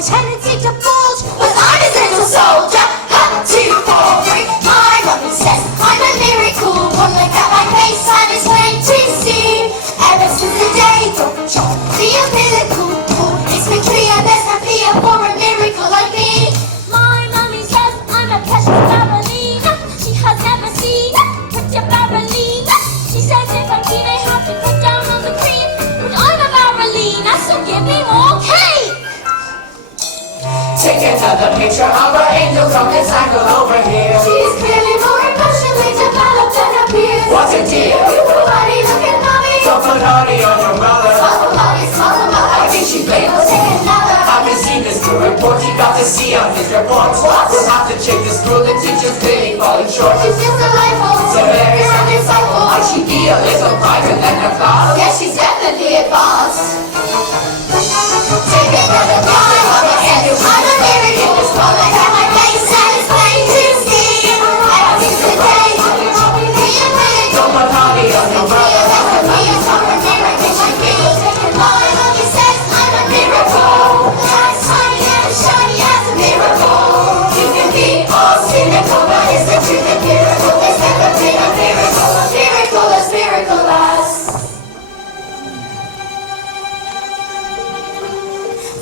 my tendency to bulge, but I'm a little soldier, up to forward. My mommy says I'm a miracle. One look at my face and it's plain to see. Ever since the day don't jump, the umbilical cord. It's been clear there's no fear for a miracle like me. My mommy says I'm a precious ballerina. She has never seen pretty ballerina. She says if I'm keen I have to put down on the cream, but I'm a ballerina, so give me more cake. Take another picture of her angel from this angle over here. She's clearly more emotionally developed than her peers. What a dear! Everybody look at mommy. Don't put honey on your mother. Swallow mommy, swallow I mommy. think she blames We'll us. take another. I've been seeing this good report you got to see on his report. We'll have to check the school, the teacher's clearly falling short. She feels delightful. So very You're undisciple. I should be a little brighter than her class. Yes, she's definitely advanced. Take another climb on the end of my miracle. One look at my face and it's plain to see. Ever since the day the umbilical Don't put honey on your mother.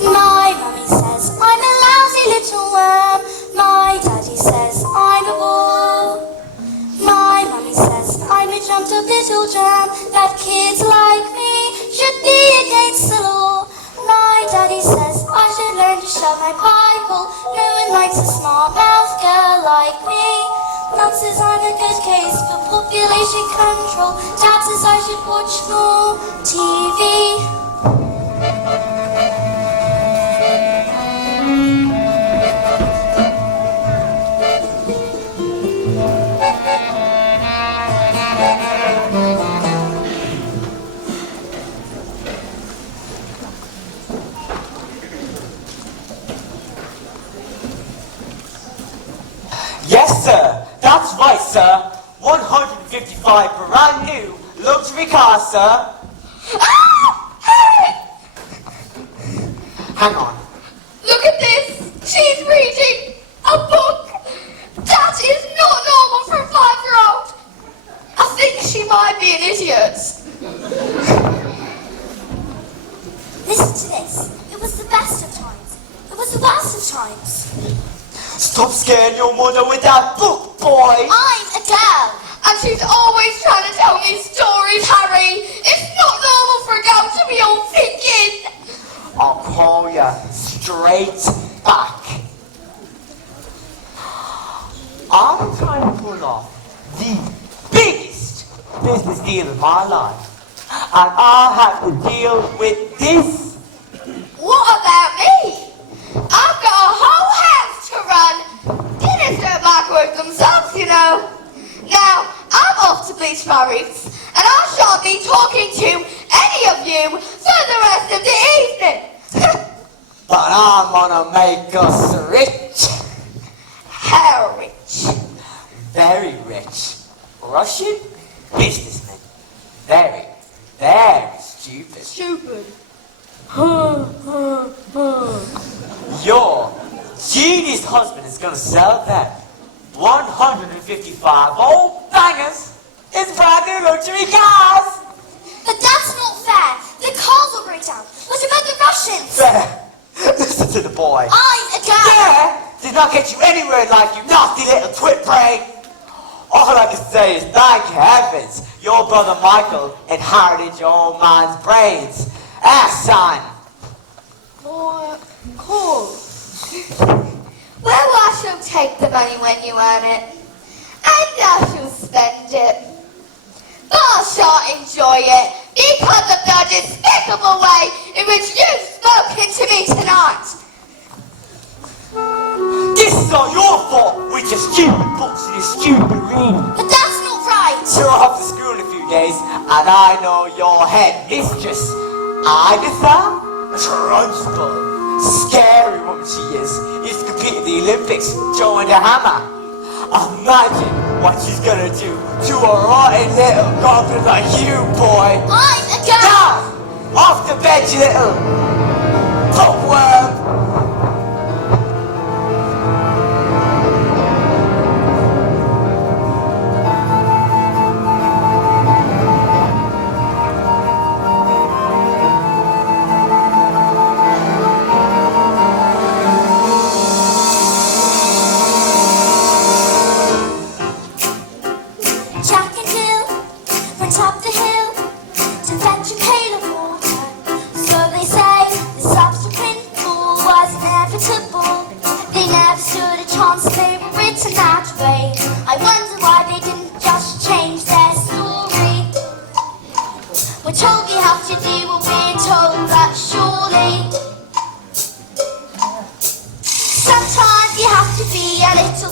My mummy says I'm a lousy little worm. My daddy says I'm a bore. My mummy says I'm a jumped up little germ, that kids like me should be against the law. My daddy says I should learn to shove my pie hole. No one likes a small mouth girl like me. Mum says I'm a good case for population control. Dad says I should watch more TV. Yes, sir. That's right, sir. 155 brand new luxury cars, sir. Hang on. Look at this! She's reading a book! That is not normal for a 5-year-old! I think she might be an idiot. Listen to this. It was the best of times. It was the worst of times. Stop scaring your mother with that book, boy. I'm a girl. And she's always trying to tell me stories, Harry. It's not normal for a girl to be all thinking. I'll call ya straight back. I'm trying to pull off the biggest business deal of my life. And I have to deal with this. What about me? I've got a whole house to run. Dinners don't microwave themselves, you know. Now, I'm off to Bleach my roots, and I shan't be talking to any of you for the rest of the evening. But I'm gonna make us rich. How rich? Very rich. Russian businessmen. Very, very stupid. Stupid. Your genius husband is gonna sell them 155 old bangers in brand new luxury cars. But that's not fair. The cars will break down. What about the Russians? There. Listen to the boy. I'm a girl. There did not get you anywhere in life, you nasty little twit brain. All I can say is thank heavens your brother Michael inherited your old man's brains. Son. Cool. Well, I shall take the money when you earn it, and I shall spend it. But I shan't enjoy it because of the despicable way in which you've spoken to me tonight. This is all your fault with your stupid books and your stupid reading. But that's not right. You're off to school in a few days, and I know your head mistress, Agatha Trunchbull. Scary woman she is. Used to compete in the Olympics, joined a hammer. Imagine what she's gonna do to a rotten little goblin like you, boy. I'm a girl. Down! Off the bed, you little bookworm!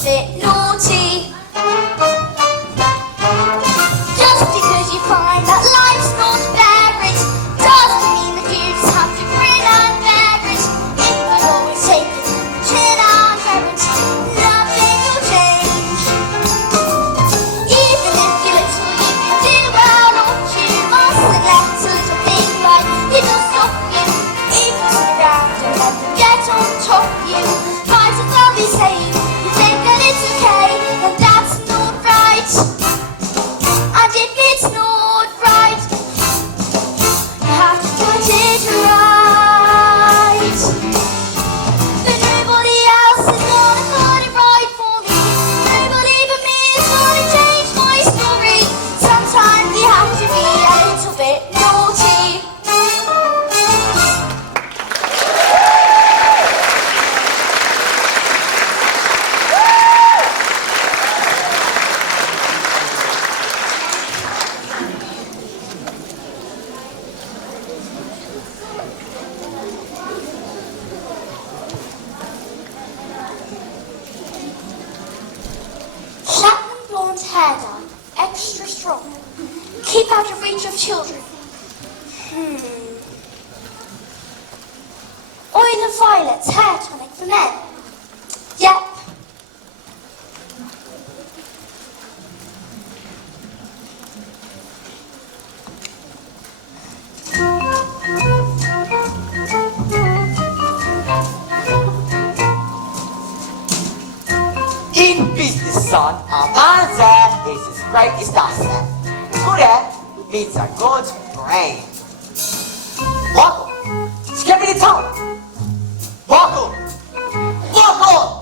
bit naughty. Just because you find that life's not fair, it doesn't mean that you just have to grin and bear it. If you always take it on the chin and wear it, nothing will change. Even if you're little, you can do well, or you mustn't let a little thing like little stocking even around and let them get on top of you. Might as well be safe. You think that it's okay, and that's not right. And if it's not right, you have to put it right. But nobody else is gonna put it right for me. Nobody but me is gonna change my story. Sometimes you have to be a little bit naughty. Platinum blonde hair dye, extra strong. Keep out of reach of children. Oil of violets, hair tonic for men. Yep. In business, son, a man's hair is his greatest asset. Good hair means a good brain. Woggle! Just give me the tongue! Woggle! Woggle!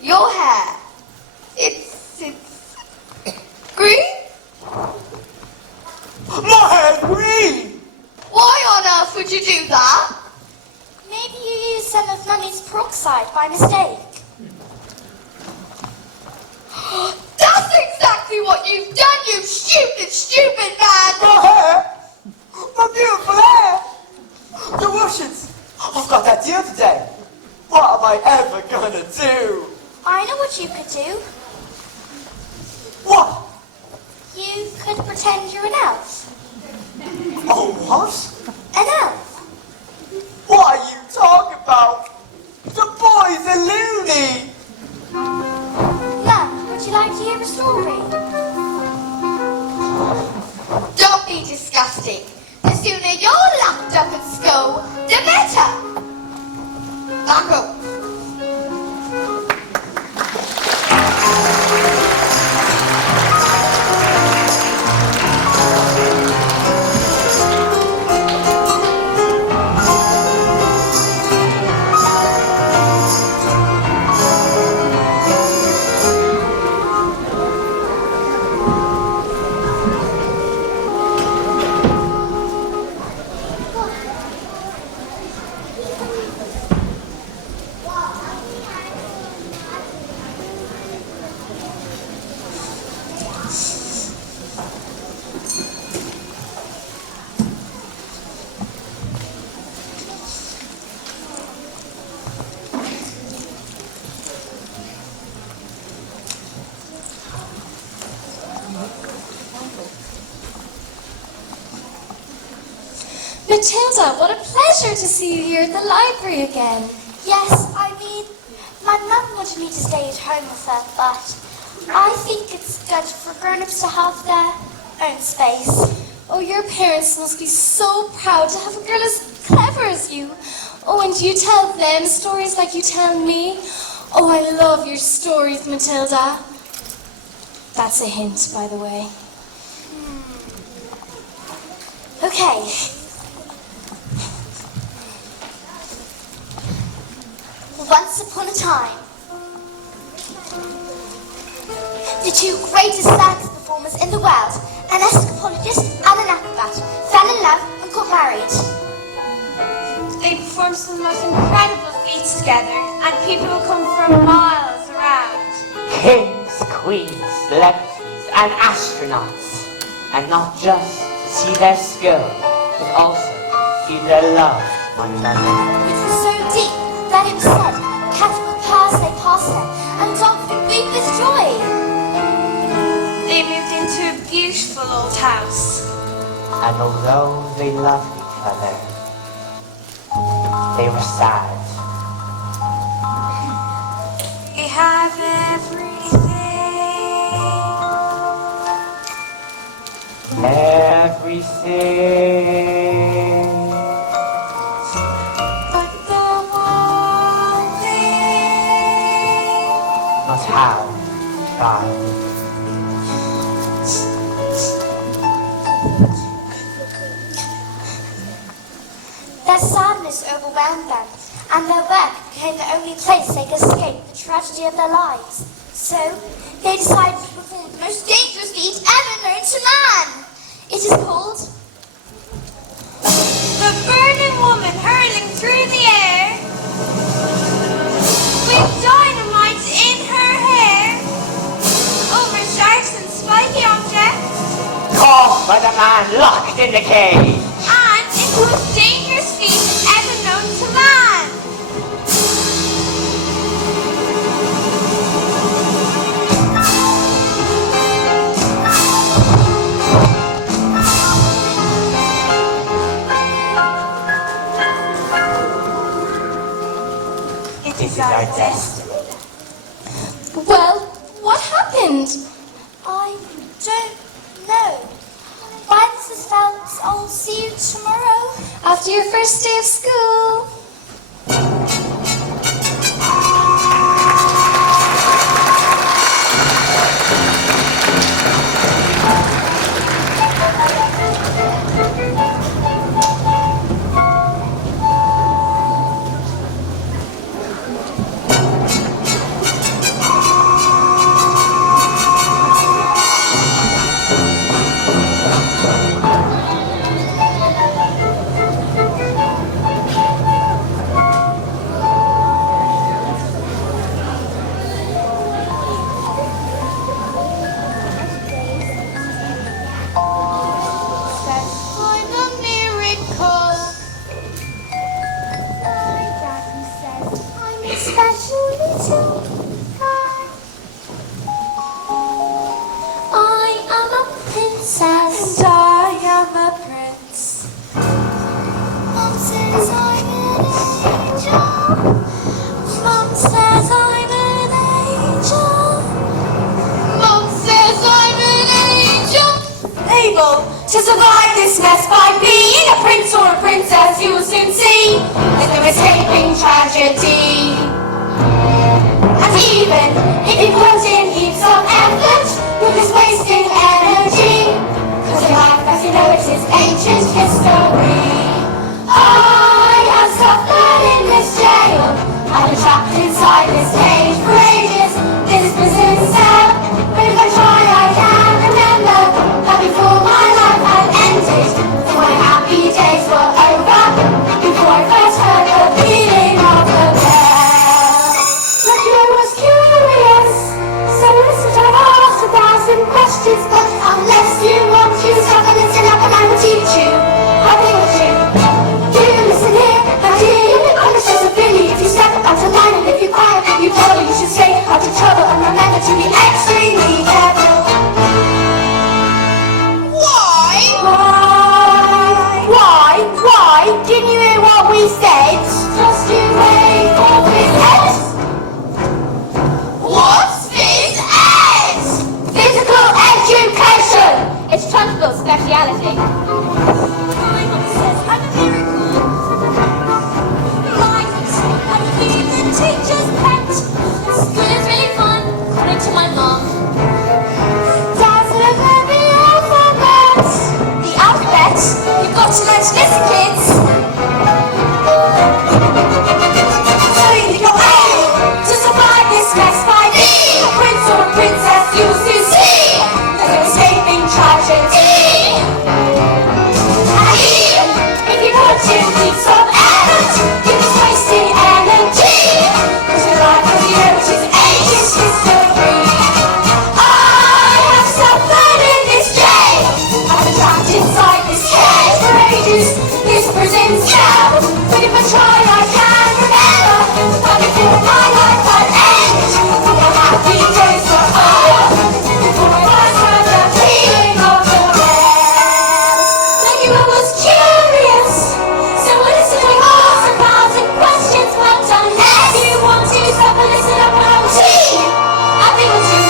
Your hair, it's green? My hair's green! Why on earth would you do that? Maybe you used some of Mummy's peroxide by mistake. That's exactly what you've done, you stupid, stupid man! My hair! My beautiful hair! The Russians! I've got that deal today! What am I ever gonna do? I know what you could do. What? You could pretend you're an elf. Oh, what? An elf? What are you talking about? The boy's a loony! Mum, would you like to hear a story? Don't be disgusting. The sooner you're locked up at school, the better. Back up. Matilda, what a pleasure to see you here at the library again. Yes, I mean, my mum wanted me to stay at home with her, but I think it's good for grown-ups to have their own space. Oh, your parents must be so proud to have a girl as clever as you. Oh, and you tell them stories like you tell me. Oh, I love your stories, Matilda. That's a hint, by the way. Okay. Once upon a time, the two greatest circus performers in the world, an escapologist and an acrobat, fell in love and got married. They prefer perform some of the most incredible feats together, and people will come from miles around. Kings, queens, celebrities, and astronauts. And not just to see their skill, but also see their love one another. Which was so deep that it was said, cats will pass, they pass them, and dogs would weep with joy. They moved into a beautiful old house. And although they loved each other, they were sad. We have Everything. but the one thing. Not how, try. Their sadness overwhelmed them, and their work became the only place they could escape the tragedy of their lives. So, they decided to perform the most dangerous feat ever known to man. It is called The burning woman hurling through the air, with dynamite in her hair, over sharks and spiky objects, Caught by the man locked in the cage. and it's the most dangerous feat ever known to man. It This is our destiny. Well, what happened? I don't know. Why this is felt, I'll see you tomorrow. After your first day of school? I'm a miracle. My daddy says I'm a special little guy. I am a princess. And I am a prince. Mom says I'm an angel. Mom says I'm an angel. Mom says I'm an angel. Able to survive this mess by being a prince or a princess, you will soon see that there is escaping tragedy. And even if you put in heaps of effort, you're just wasting energy. Cause your life, as you know, it is ancient history. I am suffered in this jail. I've been trapped inside this cage for ages. This prison cell. But if I try, I can remember that before my life had ended, my happy days were over. in style. But if I try, I can't remember the funny thing of my life might end. The happy days were over before my eyes had the feeling of the hell. Like you was curious, so listening all a thousand questions. Well done. If you want to stop and listen up, I will teach you. I think it's you.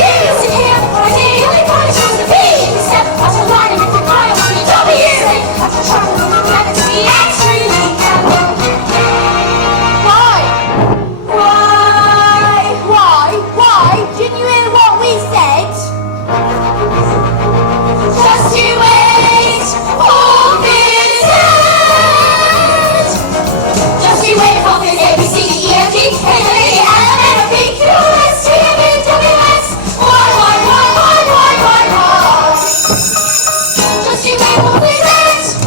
You listen here, or I the only point is to be. Step across the line and if you cry, I'll be W. After trouble, I'm never to be extremely careful. Why? Didn't you hear what we said? Just you wait for this end. Just you wait for this A, B, C, D, E, F, G, H, I, J, K, L, M, N, O, P, Q, R, S, T, U, V, W, X, Y. Just you wait for this end.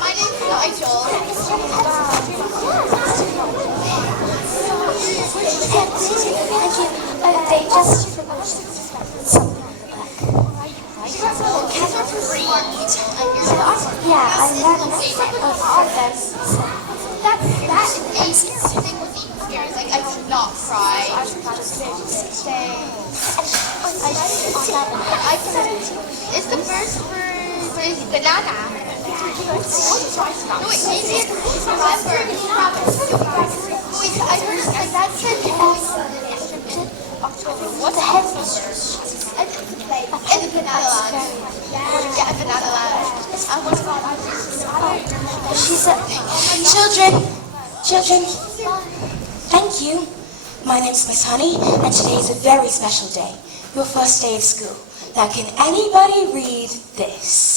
My name's Nigel. They just forgot Catherine to read. Yeah, I learned of this. That thing was even scary. Like, I did not cry. It's the first word is banana. No, wait, maybe it's remember. Wait, I heard my dad said what the heck? And the banana land. Yeah, banana land. I want to She's a... Children, thank you. My name's Miss Honey, and today is a very special day. Your first day of school. Now, can anybody read this?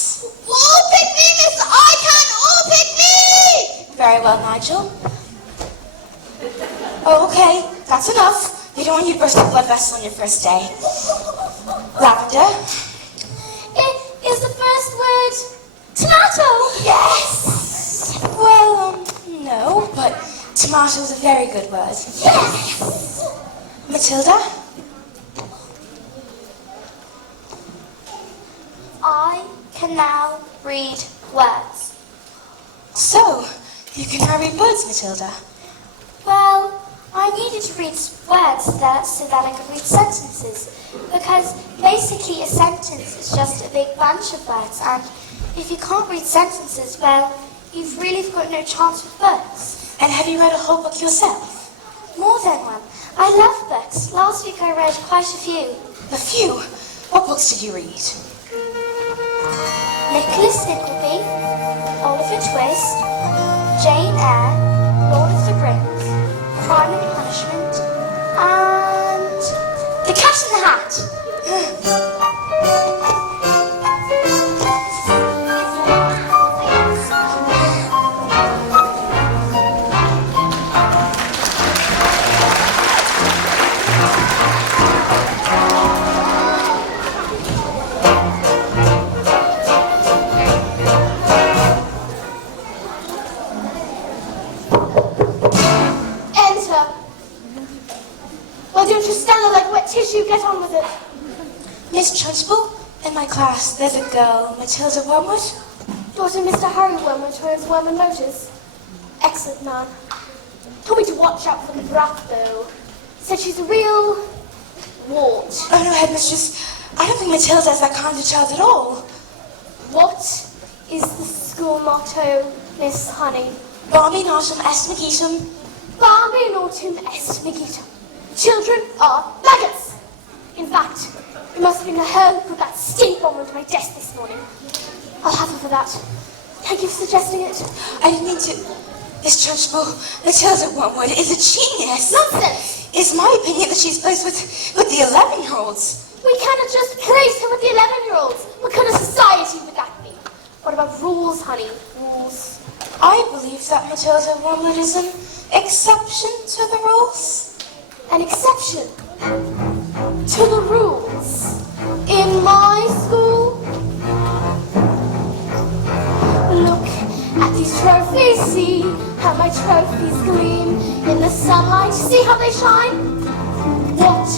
all pick me, Miss I can all pick me! Very well, Nigel. Oh, okay, that's enough. We don't want you to burst a blood vessel on your first day. Lavender. Is the first word tomato? Yes! Well, no, but tomato is a very good word. Yes! Matilda? I can now read words. So, you can now read words, Matilda. Well, I needed to read words so that I could read sentences. Because basically a sentence is just a big bunch of words, and if you can't read sentences, well, you've really got no chance with books. And have you read a whole book yourself? More than one. I love books. Last week I read quite a few. A few? What books did you read? Nicholas Nickleby, Oliver Twist, Jane Eyre, Lord of the Rings, Crime and Punishment, and The Cat in the Hat. Enter. Well, don't you stand like wet tissue? Get on with it. Miss Trunchbull, in my class, there's a girl, Matilda Wormwood. Daughter Mr. Harry Wormwood, who owns Wormwood Motors. Excellent man. Told me to watch out for the brat, though. Said she's a real wart. Oh no, headmistress, I don't think Matilda's that kind of child at all. What is the school motto, Miss Honey? Barmy Nosham est Magitum. Barmy Nortum est Magitum. Children are maggots. In fact, it must have been her who put that stink bomb onto my desk this morning. I'll have her for that. Thank you for suggesting it. I didn't mean to. Miss Trunchbull, Matilda Wormwood is a genius. Nonsense! It's my opinion that she's placed with the 11-year-olds. We cannot just place her with the 11-year-olds. What kind of society would that be? What about rules, honey? Rules. I believe that Matilda Wormwood is an exception to the rules? An exception to the rules in my school. Look at these trophies, see how my trophies gleam in the sunlight, see how they shine. What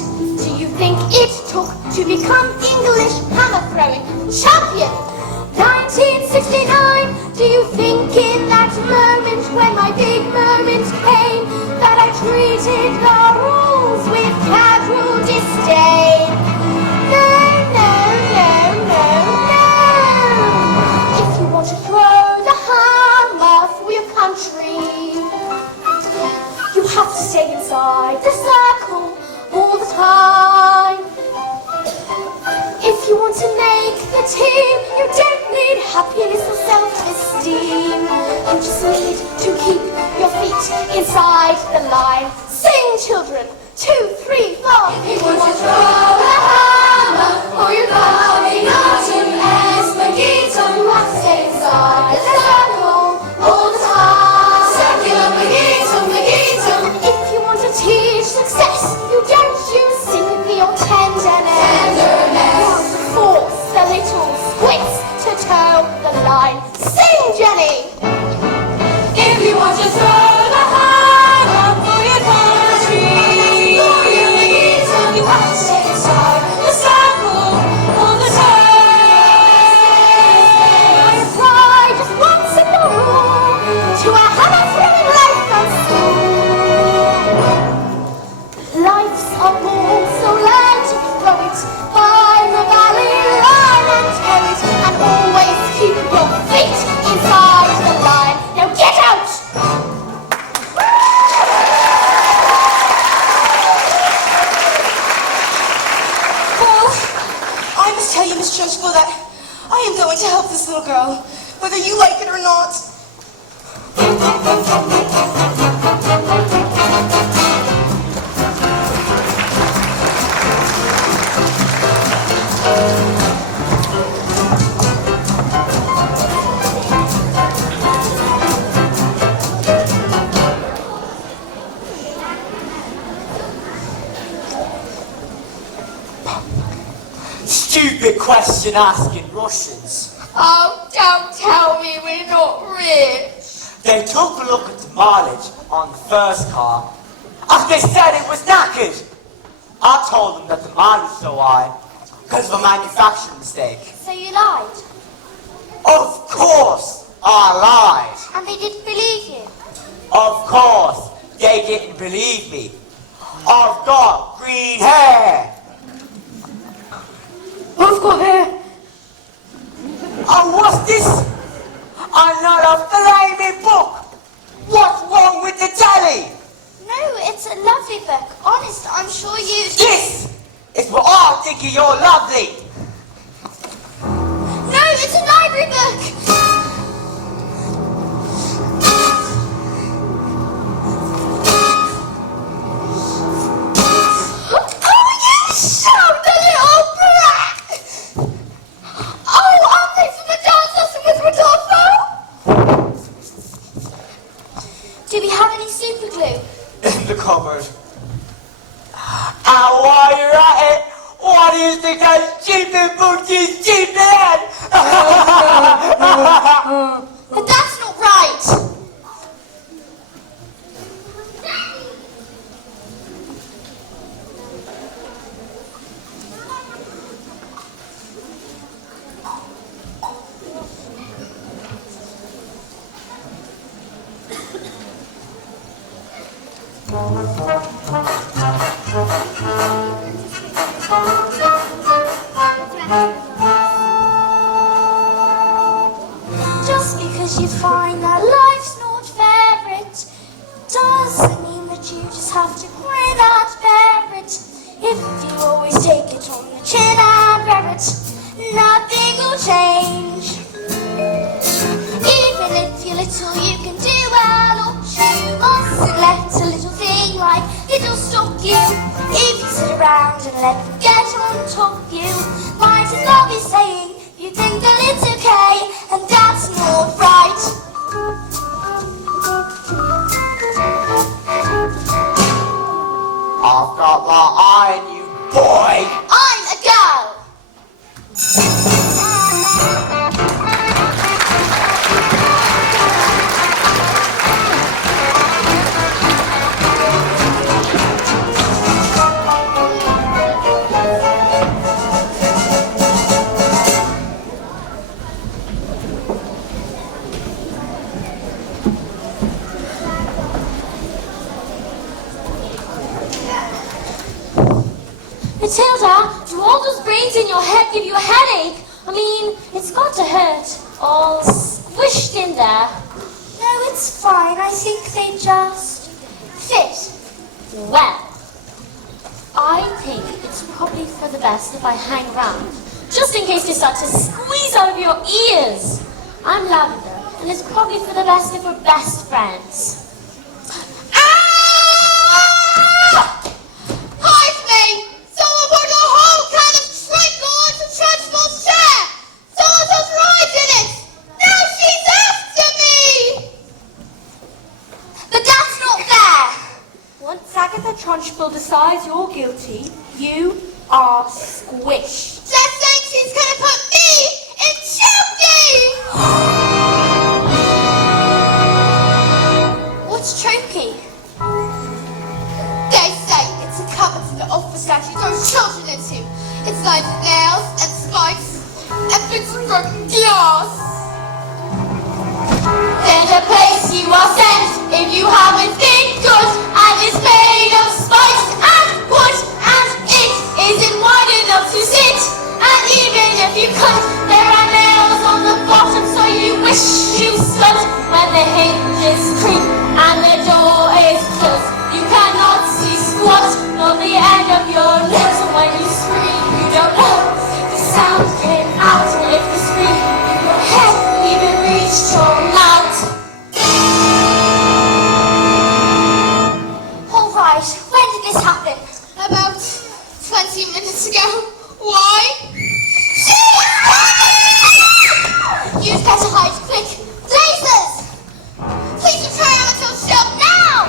do you think it took to become English hammer throwing champion? 1969, do you think in that moment when my big moment came that I treated the rules with casual disdain? No, no, no, no, no. If you want to throw the hammer for your country, you have to stay inside the circle all the time. If you want to make the team, you don't need happiness or self-esteem. You just need to keep your feet inside the line. Sing, children. 2, 3, 4. If you want to throw the hammer for your country, not an mosquito, You have to stay inside the circle all the time. circular mosquito. If you want to teach success, you don't use sympathy or tenderness. Force the little squits to toe the line. Sing, Jenny! If you want to throw the hammer for your country, you have to stay inside the circle all the time. Try just one simple rule to a hammer-throwing life from school. Life's a ball, so learn to throw it. Find the valley line and tow it, and always keep your feet inside the line. Now get out! Well, I must tell you, Miss Trunchbull, that I am going to help this little girl, whether you like it or not. Stupid question asking Russians. Oh, don't tell me we're not rich. They took a look at the mileage on the first car and they said it was knackered. I told them that the mileage was so high because of a manufacturing mistake. So you lied, Of course, I lied. and they didn't believe you. Of course, they didn't believe me. I've got green hair. I've got hair. And what's this? Another flaming book. What's wrong with the telly? No, it's a lovely book. Honest, I'm sure you... This is what I think of you're lovely. No, it's a library book. Oh, you showed the little brat! Oh, aren't they from the dance lesson with Rodolfo? Do we have any super glue? In the cupboard. And while you're at it, what do you think that stupid book is stupid? But that's not right. Just because you find that life's not fair, it doesn't mean that you just have to grin and bear it. If you always take it on the chin and bear it, nothing will change. Even if you're little, you can do well, or you mustn't let a little thing like it'll stop you. If you sit around and let them get on top of you, might as well be saying you think that it's okay, and that's not right. I've got my eye on you, boy. I'm a girl. Matilda, do all those brains in your head give you a headache? I mean, it's got to hurt. All squished in there. No, it's fine. I think they just fit. Well, I think it's probably for the best if I hang around. Just in case they start to squeeze out of your ears. I'm Lavender, and it's probably for the best if we're best friends. Hide me! Someone put a whole can of treacle into Trunchbull's chair! Someone else rides in it! Now she's after me! But that's not fair! Once Agatha Trunchbull decides you're guilty, you are squished. Just think she's gonna put me in choking! What's choking? They say it's a cupboard in the office that you throw children into. It's like nails and spikes and bits of broken glass. There's a place you are sent if you haven't been good, and it's made of spikes and wood, and it isn't wide enough to sit. And even if you could, there are nails on the bottom, so you wish you stood when the hinges creak and the door is closed. You cannot see squat nor the end of your lips, and when you scream, you don't know the sound in out, and if the scream in your head even reached your mouth. All right, when did this happen? About 20 minutes ago. Why? You'd better hide quick. Blazers! Please return until shop now!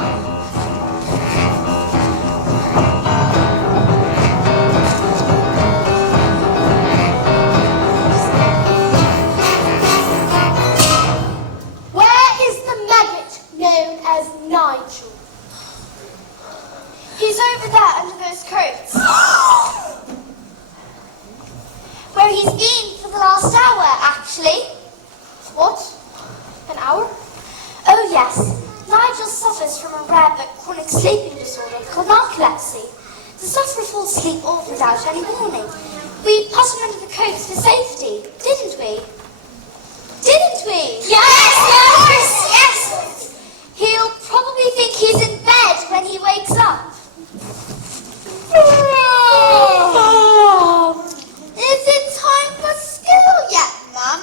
Where is the maggot known as Nigel? He's over there under those coats. Where he's been for the last hour, actually. What? An hour? Oh, yes. Nigel suffers from a rare but chronic sleeping disorder called narcolepsy. The sufferer falls asleep all without any warning. We put him under the coats for safety, didn't we? Didn't we? Yes, yes, yes! He'll probably think he's in bed when he wakes up. Is it time for school yet, Mum?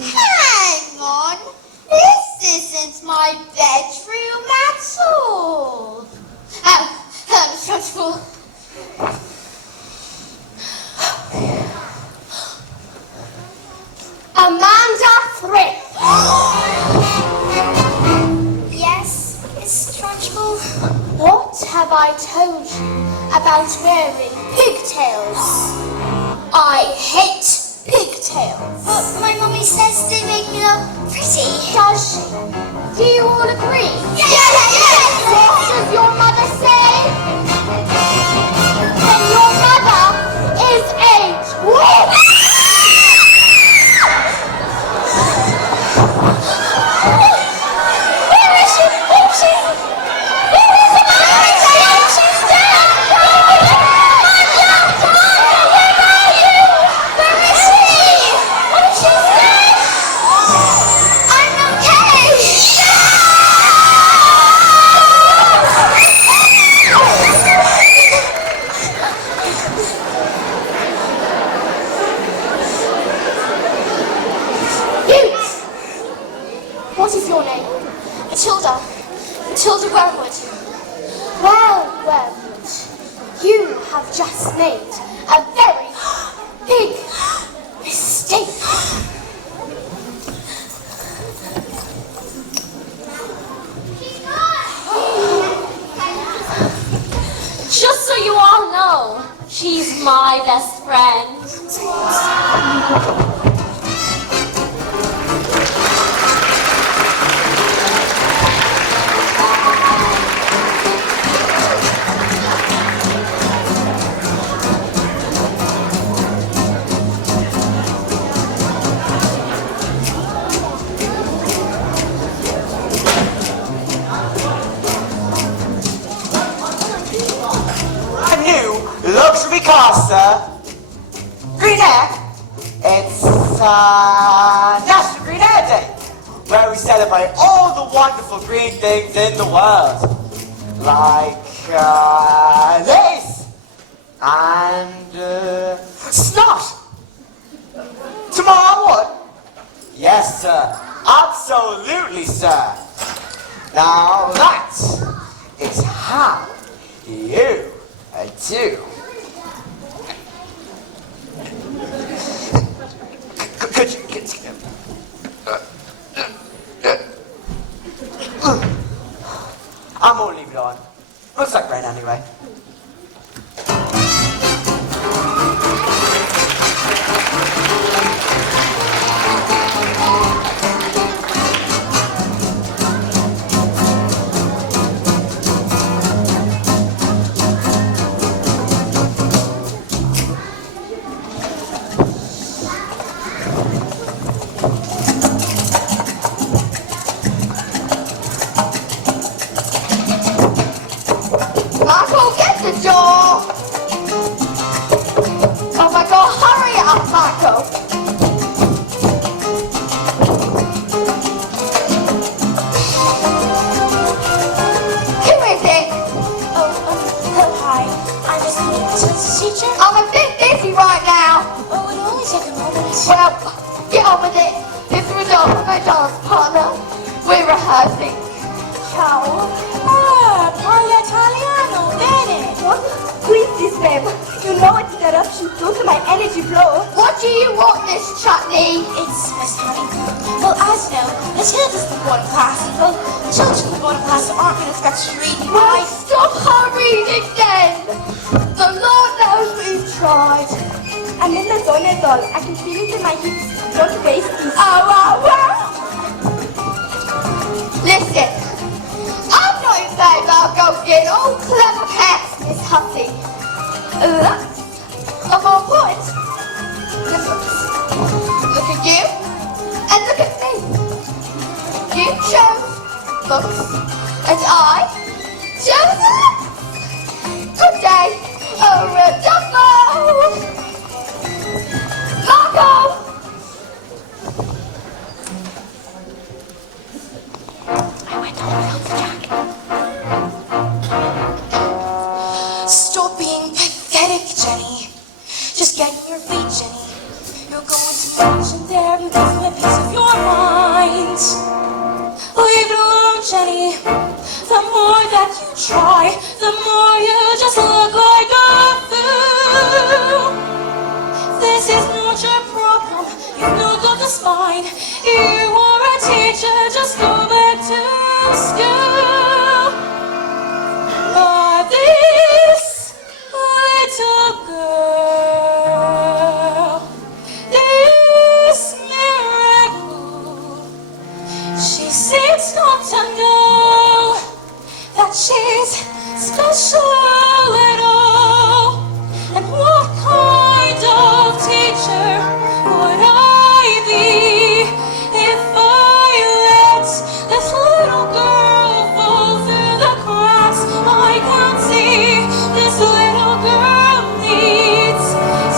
Hang on. This isn't my bedroom at all. Miss Trunchbull. Amanda Thrift. Yes, Miss Trunchbull? What have I told you about wearing pigtails? I hate pigtails. But my mummy says they make me look pretty. Does she? Do you all agree? Yes! What does your mother say? Then your mother is a witch! Where is she? Where is she? Where is Amanda? She's dead! Amanda! Where are you? Where is she? Oh, she's dead! I'm okay! You! What is your name? Matilda. Matilda Wormwood. Well, Wormwood, you have just made a very big mistake. no, she's my best friend. A new luxury car, sir. Green Air. It's National Green Air Day, where we celebrate all the wonderful green things in the world, like lace and snot. Tomorrow what? Yes, sir. Absolutely, sir. Now that is how you do. Could you I'm gonna leave it on. Looks like rain anyway. Michael, get the door! Oh my god, hurry up, Michael! Who is it? Oh, hi. I'm just the teacher. I'm a bit busy right now. Oh, it'll only take a moment. Well, get on with it. This is Rodolfo, my dance partner. We're rehearsing. Ciao. Ah, parla italiano, bene. What? Please, this babe. You know what interruption do to my energy flow. What do you want, Miss Chutney? It's Miss Honey. Well, as you know, Matilda's the boarding class. Well, the children in the boarding class aren't going to expect you to read. Why, stop her reading then! The Lord knows we've tried. I'm in the zone at all. I can feel it in my hips. Don't waste this. Listen, I'm not in favour of going getting all clever cats, Miss Hussey. I'm on point. Look at you, and look at me. You chose books, and I chose them. Good day, Rodolfo. Marco! Stop being pathetic, Jenny. Just get on your feet, Jenny. You're going to mention there and give me a piece of your mind. Leave it alone, Jenny. The more that you try, the more you just look like a fool. This is not your problem. You've no got the spine. You are a teacher. Just go back to school. But this little girl, this miracle, she seems not to know that she's special at all. And what kind of teacher would I be if I let this little girl fall through the cracks? I can't see this little girl needs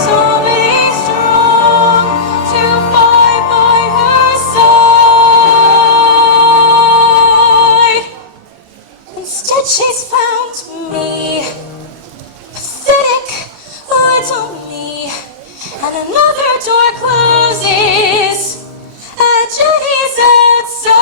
somebody strong to fight by her side. Instead, she's found me, pathetic little me, and another door closes, and Jenny's outside.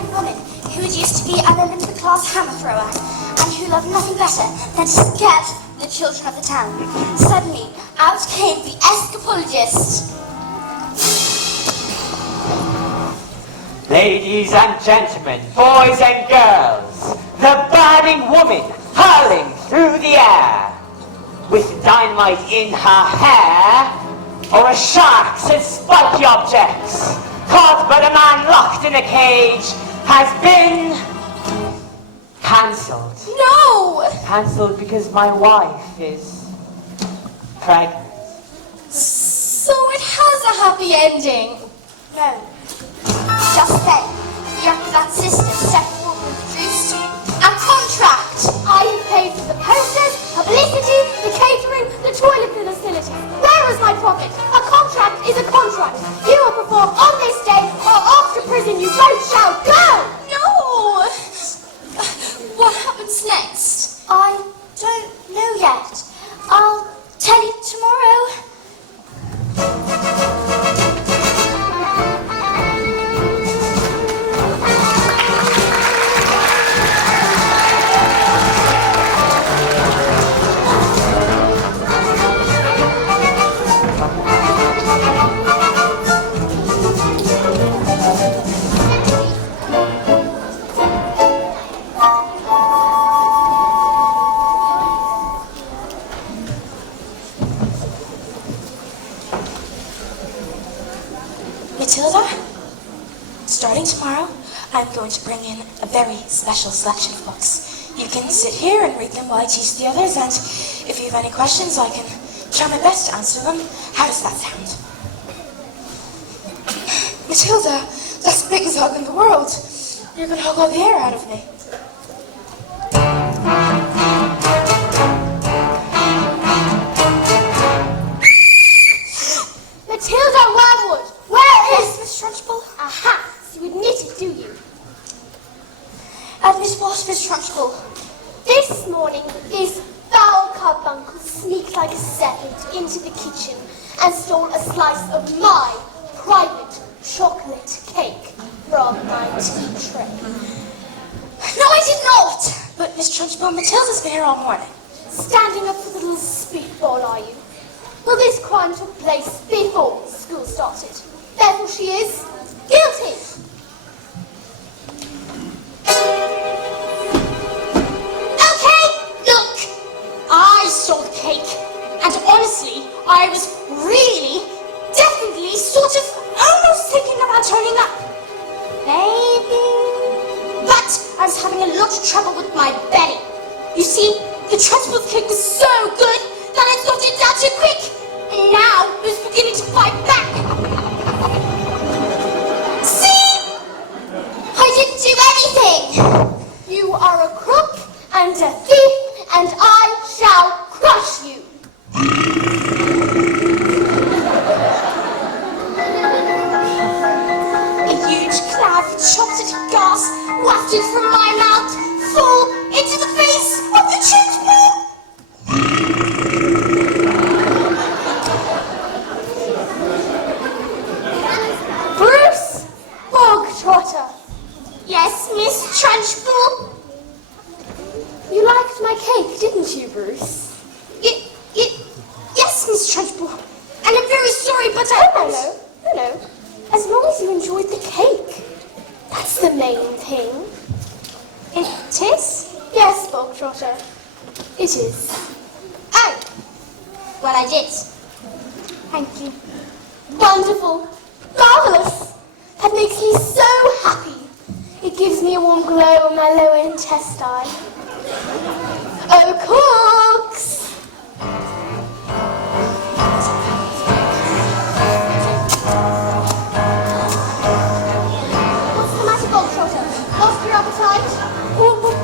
Italian woman who used to be an Olympic class hammer thrower and who loved nothing better than to scare the children of the town. Suddenly, out came the escapologist. Ladies and gentlemen, boys and girls, the burning woman hurling through the air, with dynamite in her hair, or a sharks and spiky objects, caught by the man locked in a cage, has been cancelled. No! Cancelled because my wife is pregnant. So it has a happy ending. No. Just then, that sister stepped forward and produced a contract. I have paid for the posters, publicity, the catering, the toilet facilities. Where is my profit? A contract is a contract. You will perform on this day, or after prison you both shall go. No! What happens next? I don't know yet. I'll tell you tomorrow. Matilda, starting tomorrow, I'm going to bring in a very special selection of books. You can sit here and read them while I teach the others, and if you have any questions, I can try my best to answer them. How does that sound? Matilda, that's the biggest hug in the world. You're going to hug all the air out of me. Matilda Wormwood, where is Miss Trunchbull? Aha, so you admit it, do you? Miss Walsh, Miss Trunchbull. This morning, this foul carbuncle sneaked like a serpent into the kitchen and stole a slice of my private chocolate cake from my tea tray. No, I did not! But Miss Trunchbull, Matilda's been here all morning. Standing up for the little spitball, are you? Well, this crime took place before school started. Therefore, she is guilty. Okay, look! I stole the cake. And honestly, I was really, definitely sort of almost thinking about turning up. Maybe. But I was having a lot of trouble with my belly. You see, the Trunchbull cake was so good that I thought it down too quick. And now it was beginning to fight back. See? I didn't do anything. You are a crook and a thief, and I shall crush you. A huge cloud of chocolate gas wafted from my mouth, full into the face of the Trunchbull. Bruce Bogtrotter. Yes, Miss Trunchbull? You liked my cake, didn't you, Bruce? Yes, Miss Trunchbull. And I'm very sorry, but No. As long as you enjoyed the cake. That's the main thing. It is? Yes, Bogtrotter. It is. Oh. Well, I did. Thank you. Wonderful. Marvelous. That makes me so happy. It gives me a warm glow on my lower intestine. Oh, cooks! What's the matter, Bogtrotter? Lost your appetite?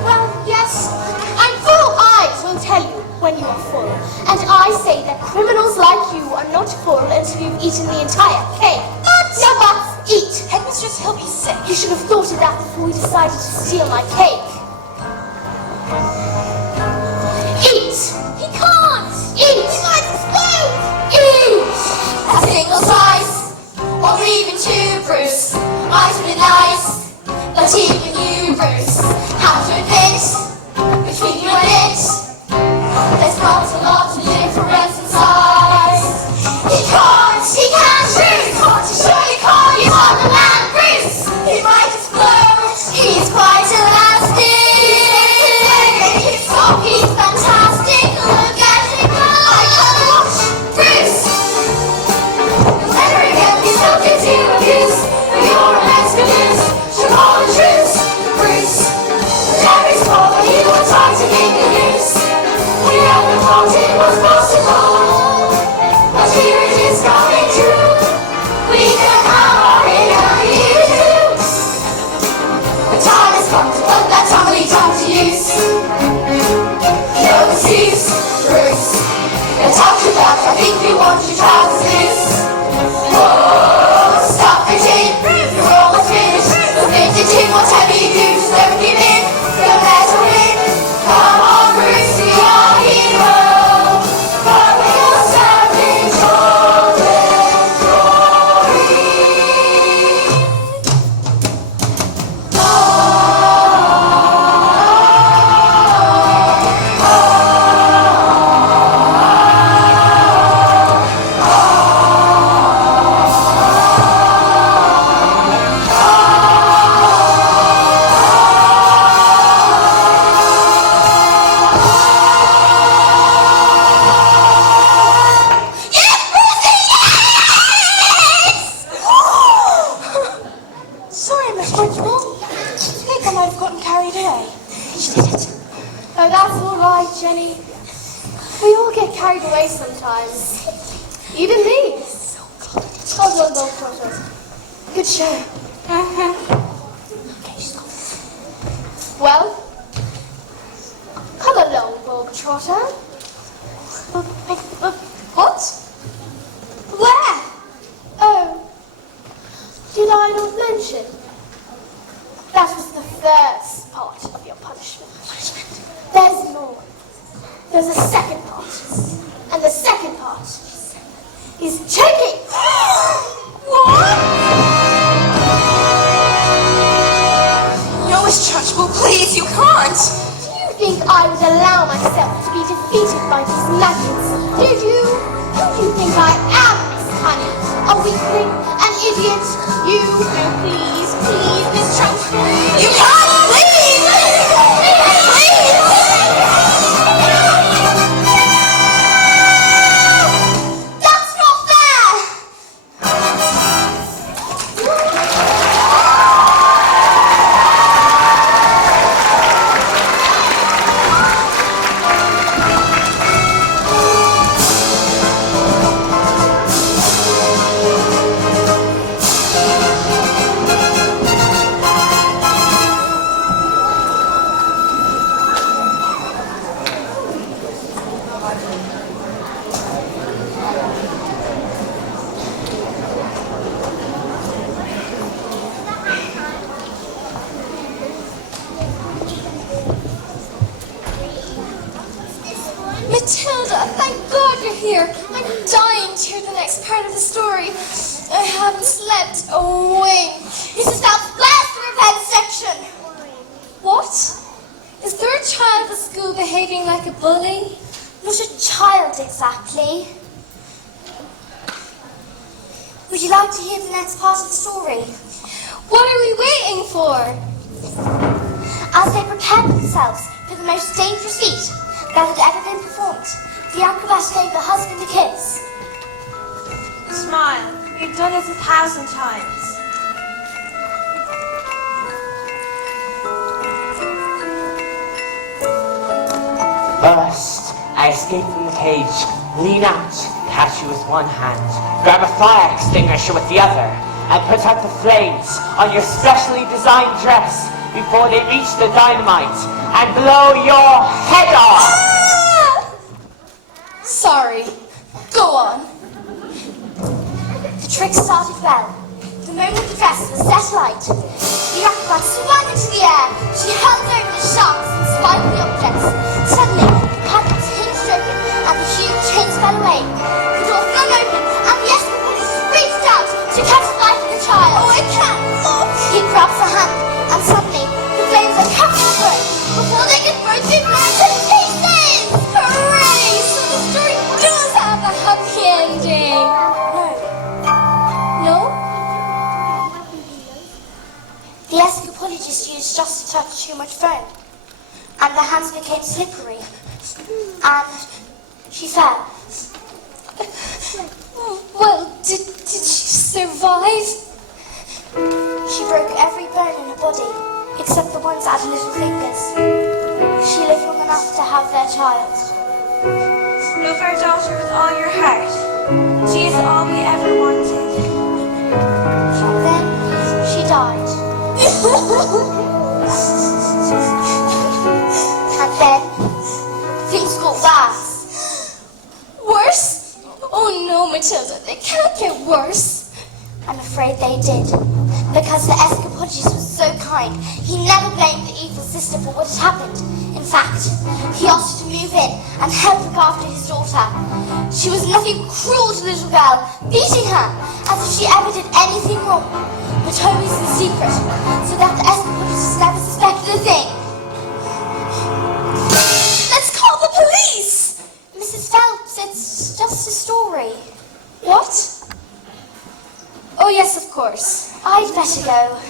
Well, yes. I'm full. Eyes will tell you when you are full. And I say that criminals like you are not full until you've eaten the entire cake. No buts. Eat. Headmistress, he'll be sick. You should have thought of that before you decided to steal my cake. Eat! He can't! Eat! He might explode! Eat! A single slice, or even two, Bruce. Might have been nice, but But even you, Bruce, have to admit, between you and it, there's not a lot of difference in size. He can't, Bruce, surely can't, he's on the land, Bruce. He might explode, he's quite elastic. Oh, he's fantastic, look at him go. I can't watch, Bruce. You'll never get me subject to abuse. You're an excuse, should call the truth, Bruce. Jerry's fault, but he will try to make the news. We never thought it was possible, but here it is coming true. We can have our interview. The time has come to put that tumbly tongue to use. No excuse, Bruce. And talk to that, I think you want your trousers loose. Oh, stop fidgeting, you're almost finished. You're fidgeting, whatever you do, just never give in. You'll never win. Come on, Bruce, be our hero. But we will stand in golden glory. Sorry, Miss Principal. I think I might have gotten carried away. Oh, that's all right, Jenny. We all get carried away sometimes. Even me. Oh, no, Trotter. Good show. Okay, she's gone. Well, come along, Bob Trotter. What? Where? Oh, did I not mention? That was the first part of your punishment. There's more. There's a second part. And the second part is choking. What? No, Miss Trunchbull, please, you can't. Do you think I would allow myself to be defeated by these maggots? Did you? Who do you think I am, Miss Honey? A weakling? An idiot? You? Please, Miss Trunchbull. You can't, please! That's not fair! Matilda, thank God you're here. I'm dying to hear the next part of the story. I haven't slept a wink. This is our last revenge section! What? Is there a child at school behaving like a bully? Not a child exactly. Would you like to hear the next part of the story? What are we waiting for? As they prepared themselves for the most dangerous feat that had ever been performed, the acrobat gave the husband a kiss. Smile. You've done it 1,000 times. First, I escape from the cage, lean out, catch you with one hand, grab a fire extinguisher with the other, and put out the flames on your specially designed dress before they reach the dynamite and blow your head off! Sorry. Go on. The trick started well. The moment the dress was set alight, the acrobat swung into the air. She held over the sharks and spiky objects. Suddenly, the padlock was hinged open and the huge chains fell away. The door flung open and the escort police reached out to catch the life of the child. Oh, I can't look. He grabs her hand and suddenly just a touch too much foam. And the hands became slippery. And she fell. Well, did she survive? She broke every bone in her body, except the ones that had little fingers. She lived long enough to have their child. Love our daughter with all your heart. She is all we ever wanted. And then she died. And then things got worse. Worse? Oh no, Matilda, they can't get worse. I'm afraid they did. Because the Escapodges was so kind, he never blamed the evil sister for what had happened. In fact, he asked her to move in and help look after his daughter. She was nothing cruel to the little girl, beating her as if she ever did anything wrong, but always in secret, so that the Escapodges never suspected a thing. Let's call the police! Mrs. Phelps, it's just a story. What? Oh yes, of course. I'd better go.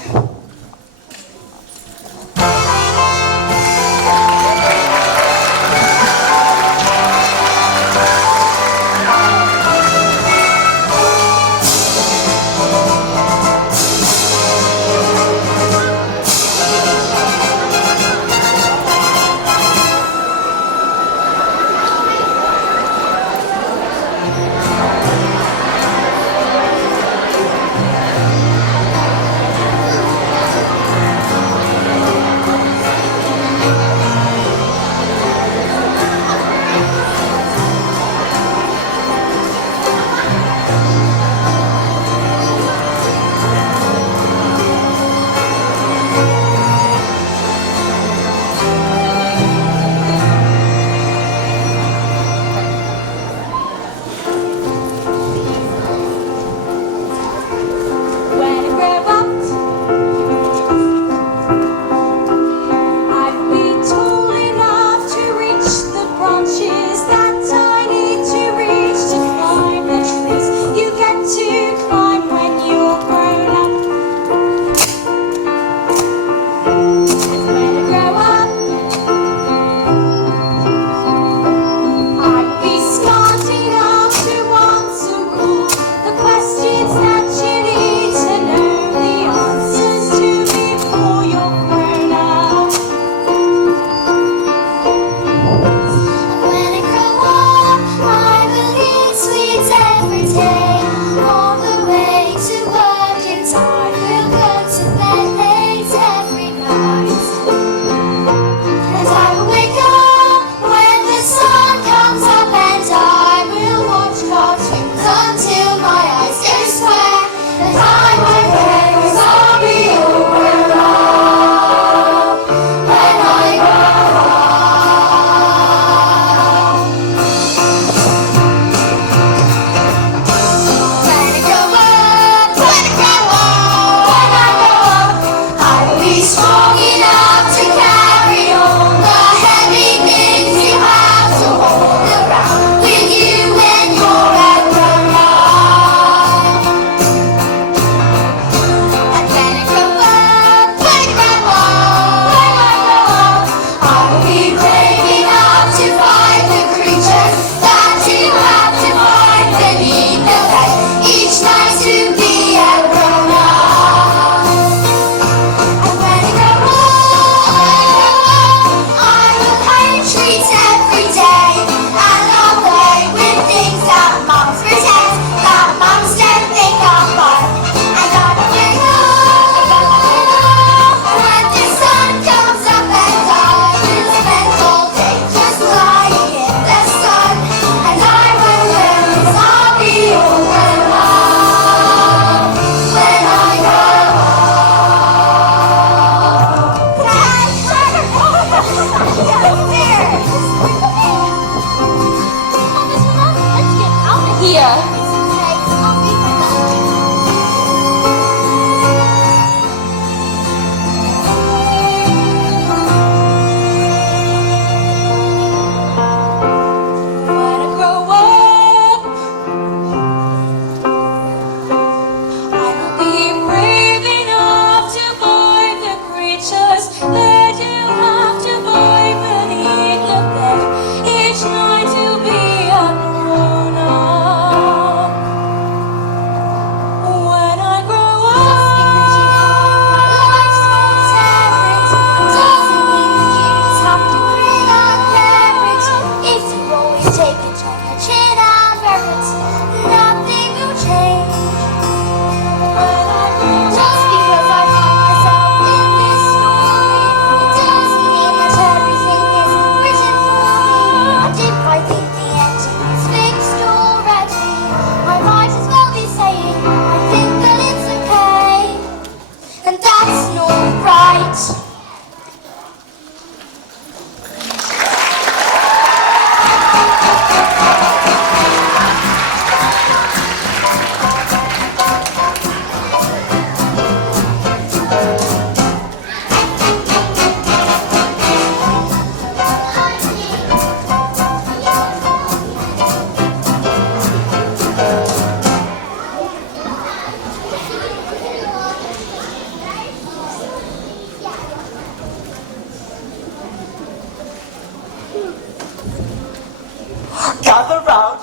gather round.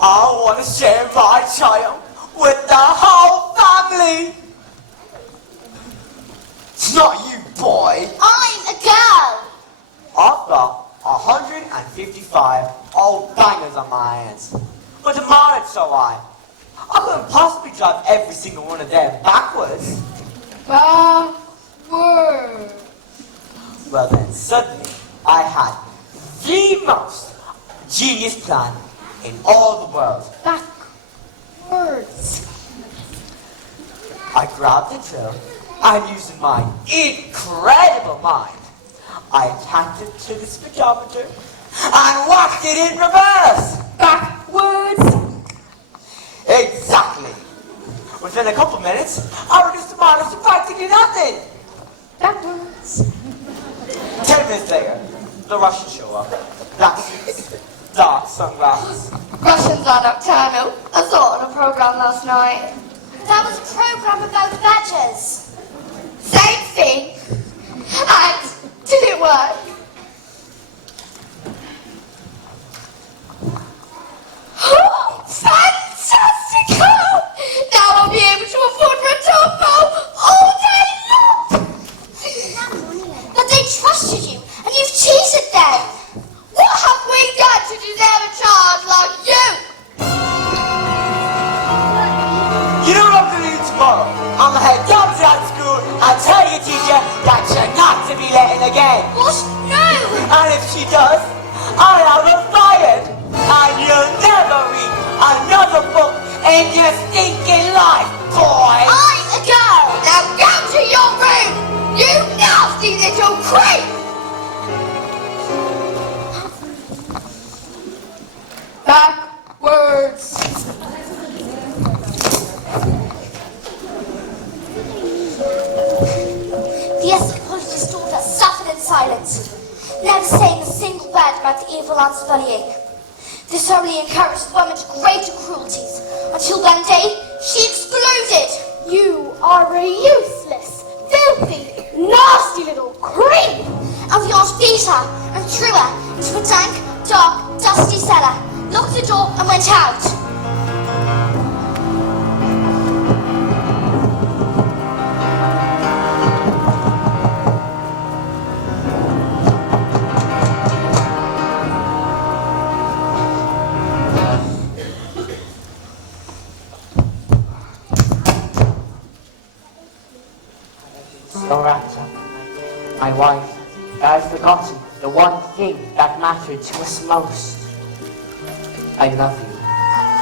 I want to share my triumph with the whole family. It's not you, boy. I'm a girl. I've got 155 old bangers on my hands. But tomorrow it's alright. I couldn't possibly drive every single one of them backwards. Backward. Well then, suddenly, I had the most genius plan in all the world. Backwards. I grabbed the drill and using my incredible mind, I attached it to the speedometer and whacked it in reverse. Backwards. Exactly. Within a couple minutes, I reduced the mileage to practically nothing. Backwards. 10 minutes later, the Russians show up. Black suits, dark sunglasses. Russians are nocturnal. I saw it on a program last night. That was a program about badgers. Same thing. And did it work? Fantastic! Now I'll be able to afford Ratombo all day long! But they trusted you, and you've cheated them. What have we done to deserve a child like you? You know what I'm going to do tomorrow? I'm going to head down to that school and tell your teacher that you're not to be let in again. What? No! And if she does, I'll have her fired. And you'll never read another book in your stinking life, boy. I'm a girl. Now go to your room, you nasty little creep! Backwards. The escapologist's daughter suffered in silence, never saying a single word about the evil Aunt Spalier. This only encouraged the woman to greater cruelties, until one day she exploded. You are a useless, filthy, nasty little creep! And the aunt beat her and threw her into a dank, dark, dusty cellar, locked the door and went out. So wrapped up, my wife, I've forgotten the one thing that mattered to us most. I love you,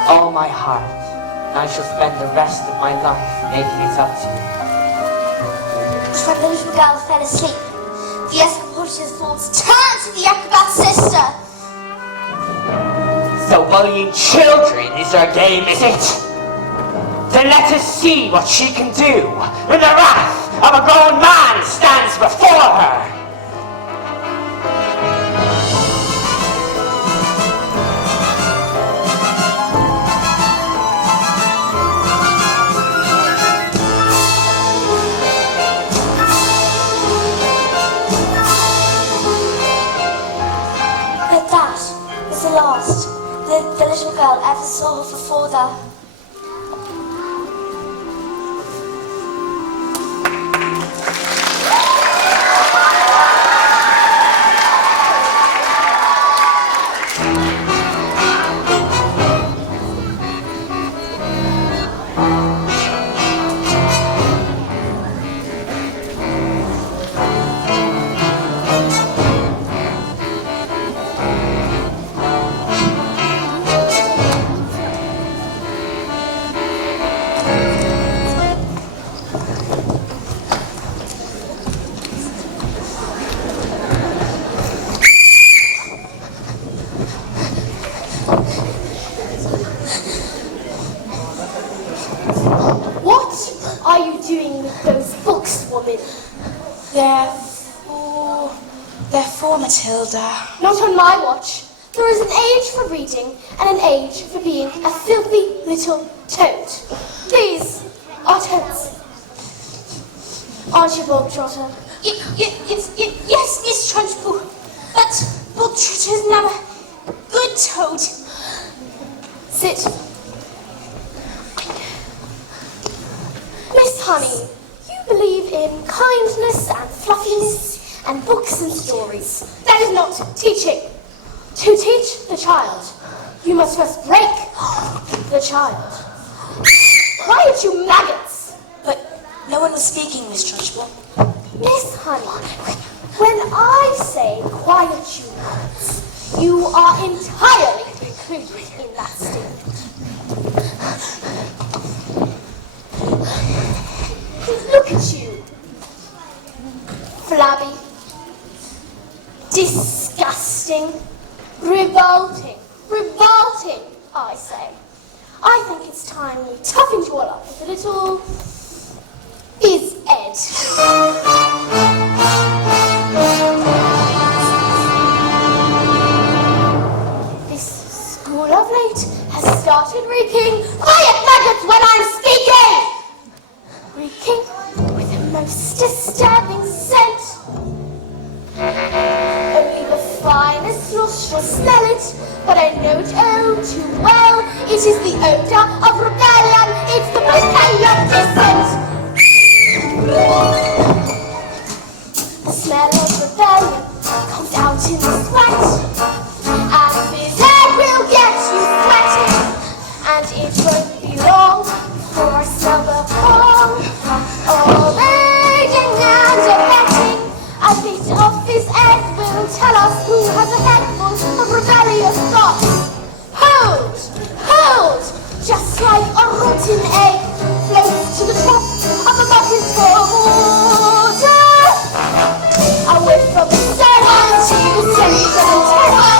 all my heart, and I shall spend the rest of my life making it up to you. Just when the little girl fell asleep, the escapologist's thoughts turned to the acrobat sister. So bullying children is our game, is it? Then let us see what she can do when the wrath of a grown man stands before her. But that was the last the little girl ever saw of her father. What are you doing with those books, woman? They're for Matilda. Not on my watch. There is an age for reading and an age for being a filthy little toad. These are toads. Aren't you, Bogtrotter? Yes, Miss Trunchbull. But Bogtrotter is now a good toad. Sit. Miss Honey, you believe in kindness and fluffiness and books and stories. That is not teaching. To teach the child, you must first break the child. Quiet, you maggots! But no one was speaking, Miss Trunchbull. Miss Honey, when I say quiet, you maggots, you are entirely included in that statement. Look at you. Flabby. Disgusting. Revolting. Revolting, I say. I think it's time we toughened you all up with a little phys ed. This school of late has started reeking. Quiet, maggots, when I'm speaking! Reeking with a most disturbing scent. Only the finest nostrils smell it, but I know it oh too well. It is the odor of rebellion. It's the bouquet of dissent. The smell of rebellion comes out in the sweat, and this air will get you sweating. And it won't be long before I smell the pong. All raging and abetting. A bit of this egg will tell us who has a head full of rebellious thoughts. Hold! Hold! Just like a rotten egg floats to the top of a bucket full of water. Away from the certainty, the sense and terror,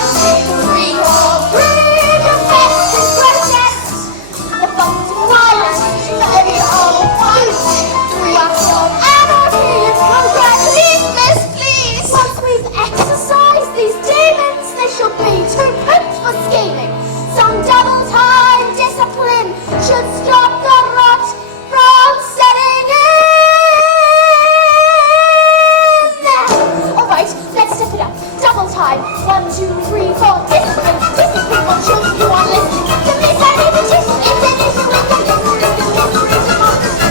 recall, bring a fest and protest. The funds and violence, the old ones, throughout of anarchy and progress. Please! Once we've exorcised these demons, they shall be too pent for scheming. Some double-time discipline should stop the rot from setting in. Alright, let's step it up. Double time. 1, 2, 3, 4. Discipline. Discipline for children who are listening. The misguided petition is an issue with the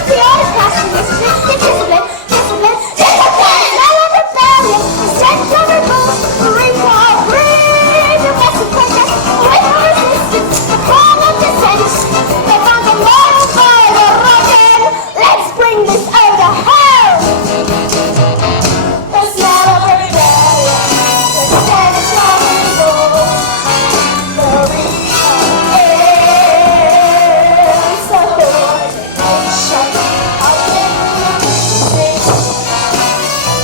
the art of classroom discipline. Discipline. Discipline. Discipline! Smell of rebellion. Stench of revolt. The recall. Breathe the Western protest. With the resistance. The call of dissent. They found the moral fire rotten. Let's bring this odor home. The smell of rebellion. The stench of revolt. The recall is so shut up in this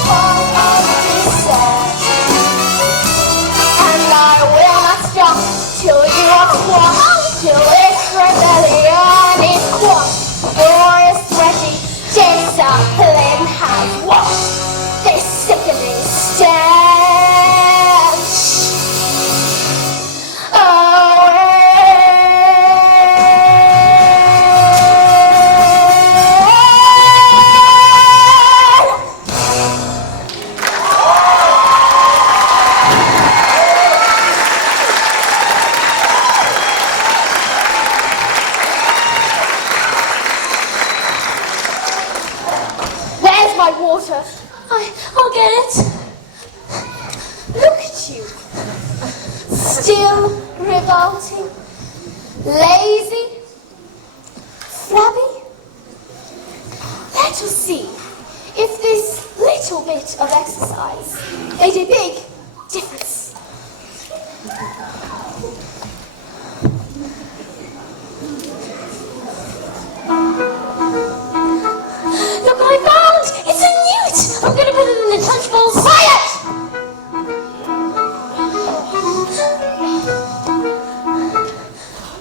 all of dissent. And I will not stop till you are quashed, till this rebellion is quashed. For a sweaty discipline has washed this sickening stench Where's my water? I'll get it. Look at you. Still revolting. Lazy. Flabby. Let us see if this little bit of exercise made a big difference. Look what I found! It's a newt! I'm gonna put it in the Trunchbull. Quiet!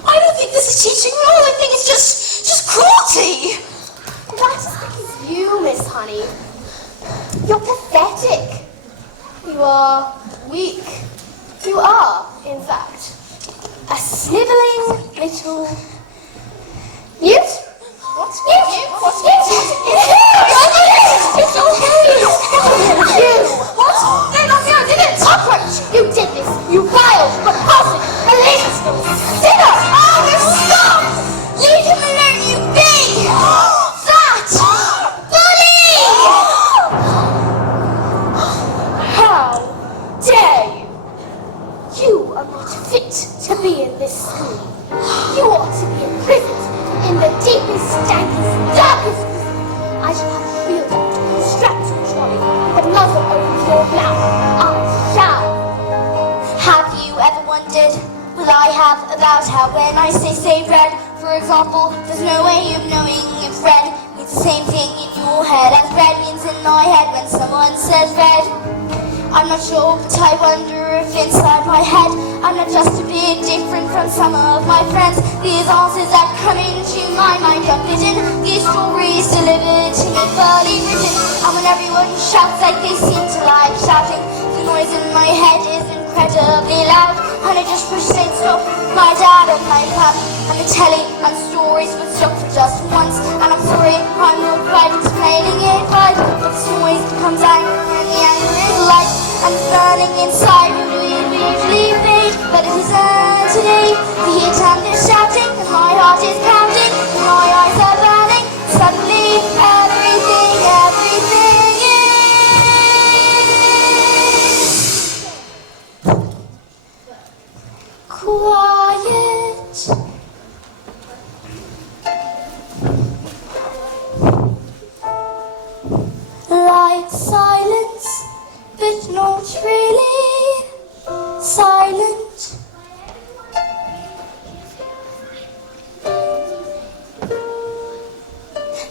I don't think this is teaching at all. I think it's just cruelty. That's because you, Miss Honey. You're pathetic. You are weak. You are, in fact, a snivelling little newt. What? Newt? What? Newt? It's okay. You. What? No, not you. I did it. Cockroach. You did this. You vile, repulsive, malicious little sinner. Oh, when I say red. For example, there's no way of knowing if red means the same thing in your head as red means in my head when someone says red. I'm not sure, but I wonder if inside my head I'm not just a bit different from some of my friends. These answers that come into my mind are hidden, these stories delivered to me fully written. And when everyone shouts like they seem to like shouting, the noise in my head is incredibly loud. And I just wish they'd stop my dad and my pap and the telly and stories would stop for just once. And I'm sorry, I'm not quite explaining it right, but this noise becomes anger and the anger is light. And it's burning inside, will usually fade, but it isn't today. The heat and the shouting, and my heart is pounding, and my eyes are burning. Suddenly, everything is quiet. Like silence, but not really silent.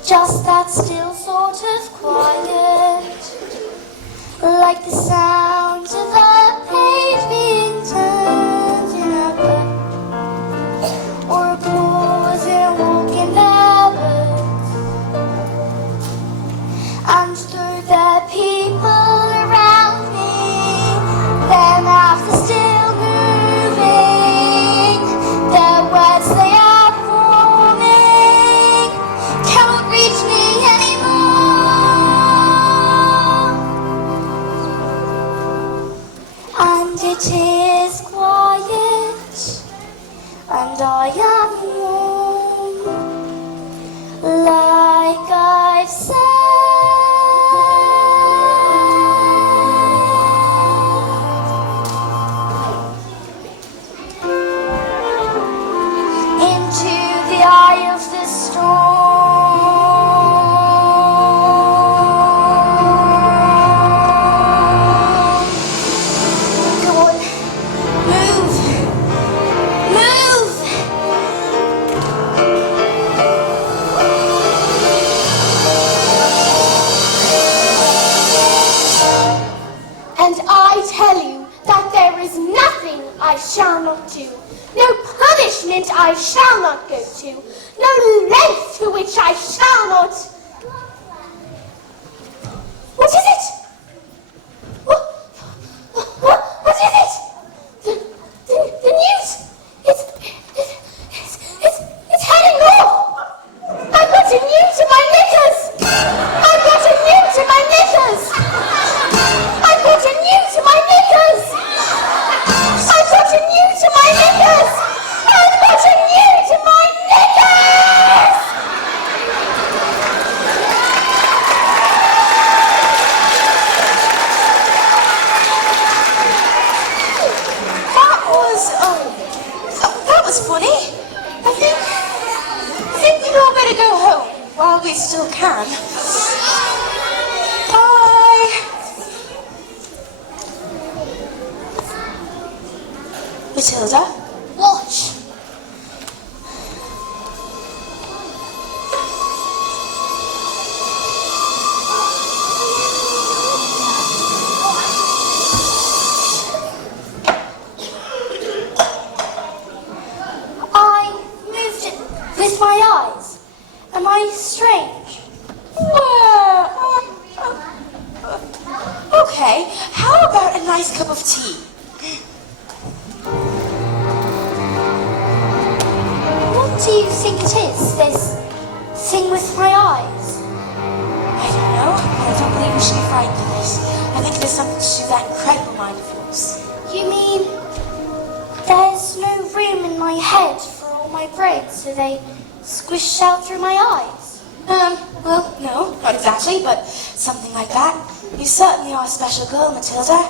Just that still sort of quiet, like the sound of a page being turned in a book, or a pause in a walk in barefoot. And through the people around me, their mouths are still moving, their words they are forming cannot reach me anymore. And it is quiet, and I am warm, like I've said. I shall not do, no punishment I shall not go to, no length to which I shall not. What is it? What is it? The news. It's heading north. I've got a new to my knickers. I've got a new to my knickers. I've got a new to my knickers. I've got a new to my knickers! I've got a new to my knickers! That was funny. I think we'd all better go home while we still can. Bye. Matilda, watch. I moved it with my eyes. Am I strange? Okay, how about a nice cup of tea? What do you think it is, this thing with my eyes? I don't know, but I don't believe we should be frightened of this. I think it has something to do with that incredible mind of yours. You mean there's no room in my head for all my brains, so they squish out through my eyes? Well, no, not exactly, but something like that. You certainly are a special girl, Matilda.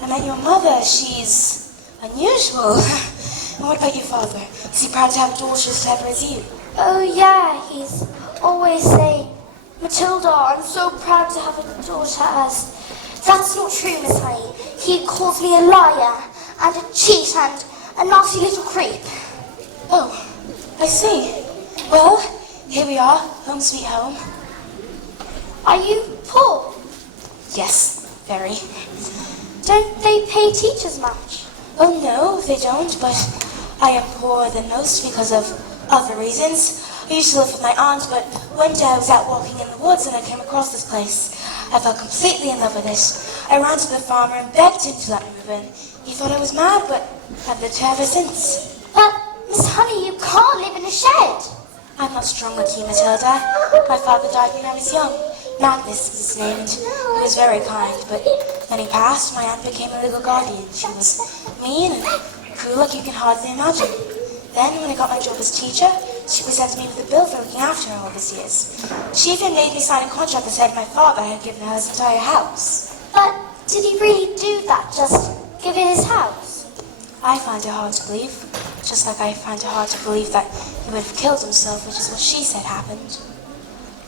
I met your mother. She's unusual. And what about your father? Is he proud to have a daughter as clever as you? Oh yeah, he's always saying, Matilda, I'm so proud to have a daughter as... That's not true, Miss Honey. He calls me a liar, and a cheat, and a nasty little creep. Oh, I see. Well, here we are, home sweet home. Are you poor? Yes, very. Don't they pay teachers much? Oh no, they don't, but I am poorer than most because of other reasons. I used to live with my aunt, but one day I was out walking in the woods and I came across this place. I fell completely in love with it. I ran to the farmer and begged him to let me move in. He thought I was mad, but I've lived here ever since. But, Miss Honey, you can't live in a shed. I'm not strong like you, Matilda. My father died when I was young. Magnus is his name, and he was very kind, but when he passed, my aunt became a little guardian. She was mean and cruel like you can hardly imagine. Then, when I got my job as teacher, she presented me with a bill for looking after her all these years. She even made me sign a contract that said my father had given her his entire house. But did he really do that, just give it his house? I find it hard to believe, just like I find it hard to believe that he would have killed himself, which is what she said happened.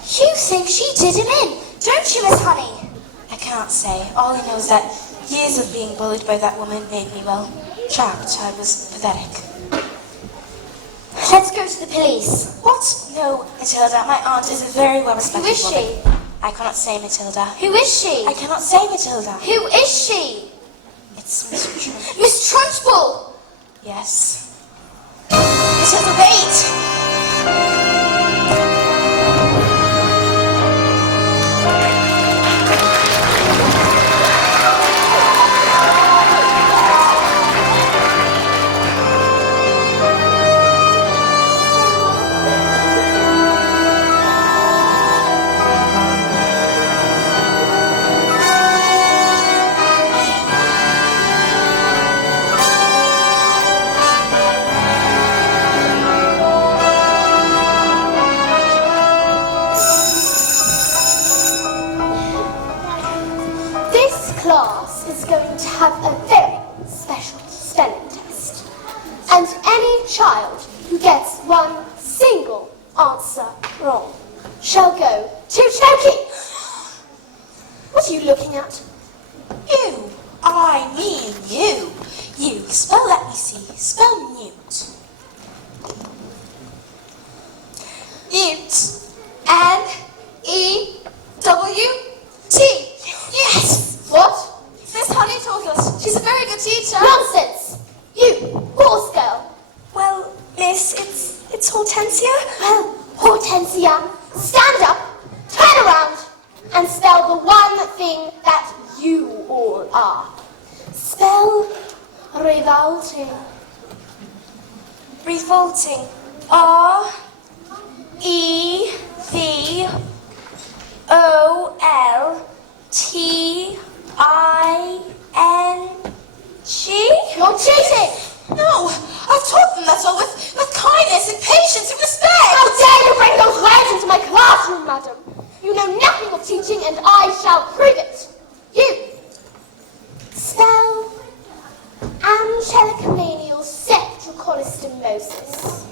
You think she did him in, don't you, Miss Honey? I cannot say. All I know is that years of being bullied by that woman made me, well, trapped. I was pathetic. Let's go to the police. What? No, Matilda, my aunt is a very well-respected Who is she? woman. I cannot say, Matilda. Who is she? I cannot say, Matilda. Who is she? It's Miss Trunchbull. Miss Trunchbull! Yes. Matilda, wait! This class is going to have a very special spelling test. And any child who gets one single answer wrong shall go to choking. What are you looking at? You. I mean you. You. Spell, let me see. Spell newt. Newt. N-E-W-T. Yes! What? Miss Honey taught us. She's a very good teacher. Nonsense! You, horse girl. Well, miss, it's Hortensia. Well, Hortensia, stand up, turn around, and spell the one thing that you all are. Spell revolting. Revolting. R-E-V-O-L-T-I-N-G? You're cheating! No, I've taught them that all with kindness and patience and respect. How dare you bring those words into my classroom, madam? You know nothing of teaching, and I shall prove it. You, spell Angelicomanial Septucolistimosis.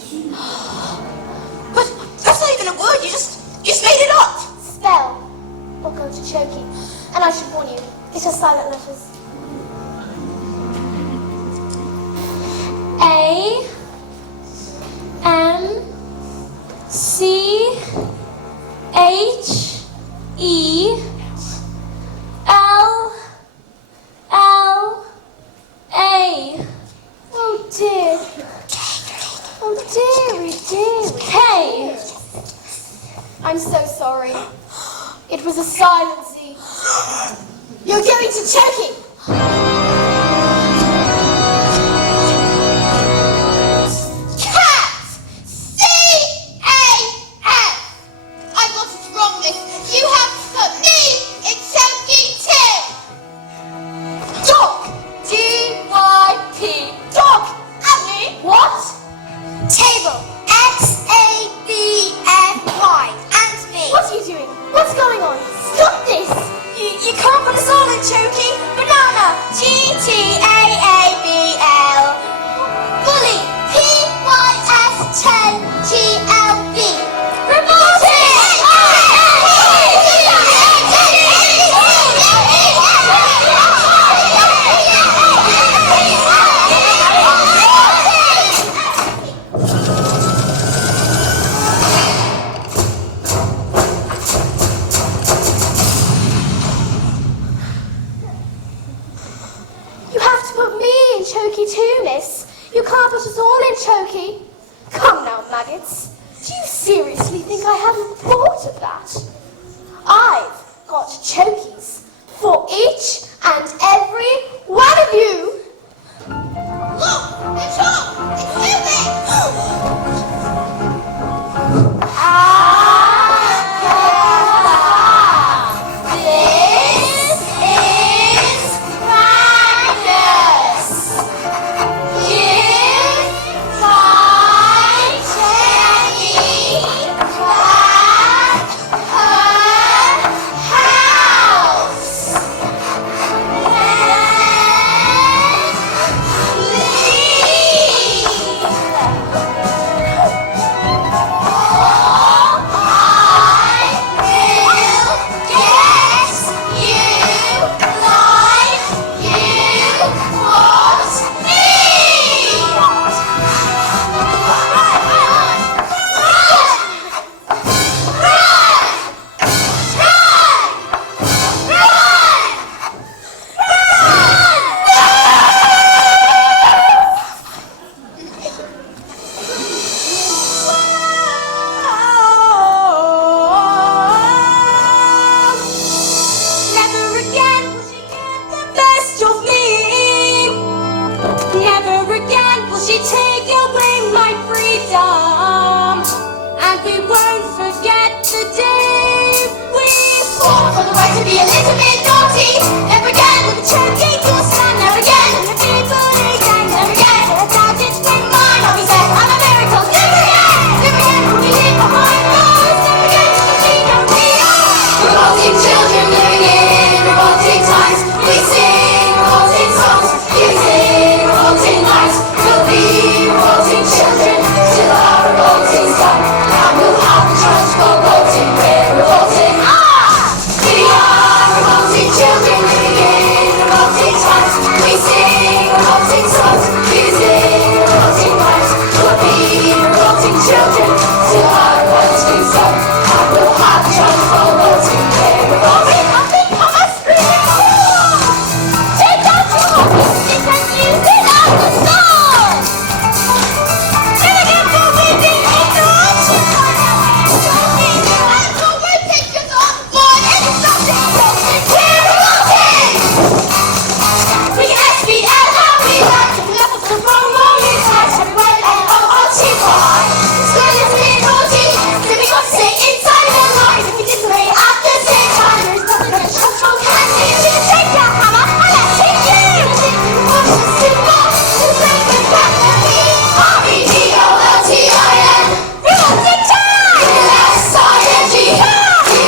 But that's not even a word, you just made it up. Spell or go to choking. And I should warn you, these are silent letters. A M C H E L L A. Oh dear. Oh dearie, dearie. Hey! I'm so sorry. It was a silent Z. You're going to choking! Cat! C-A-F! I got it wrong, miss. You have to put me in choking too. Dog! D-Y-P. Dog! And me? What? Table. X-A-B-F-Y. And me. What are you doing? What's going on? Stop this! You can't put us all in choking. Banana, have to put me in chokey too, miss. You can't put us all in chokey. Come now, maggots. Do you seriously think I haven't thought of that? I've got chokies for each and every one of you. Look! It's up! It's moving! This is Magnus. Give my Jenny back her house. Never again will she get the best of me. Never again will she take away my freedom. And we won't forget the day we fought for the right to be a little bit naughty. Never again will the chokey you'll stand. Never again will the people again. Never again will the gadgets bring mine. I'll be said I'm a miracle. Never again. Never again will we leave behind walls. Never again will we know we are. Revolting children living in revolting times. We sing revolting songs. You sing revolting lines. We'll be revolting children till our revolting's done. And we'll have the chance for revolting. We're revolting. We are revolting children living in revolting times. We sing revolting songs. You sing revolting lines. We'll be revolting children till our revolting's done. And we'll have the chance for revolting. We're revolting. I think I'm screaming. Take out your stick and use it as a sword. Never get for weeping in the ocean. And so we pick it up, boy, and it's something something. We're revolting! We can SBL how we like. We love us the wrong moment. Everywhere L-O-O-T-Y. School is a bit naughty. Then we got to stay inside the lines. If we disagree at the same time, there's nothing that control can do. Just take your hammer and let's take you. Watch the super. Just make it back when we are R-E-V-O-L-T-I-N. revolting time. U-S-I-N-G.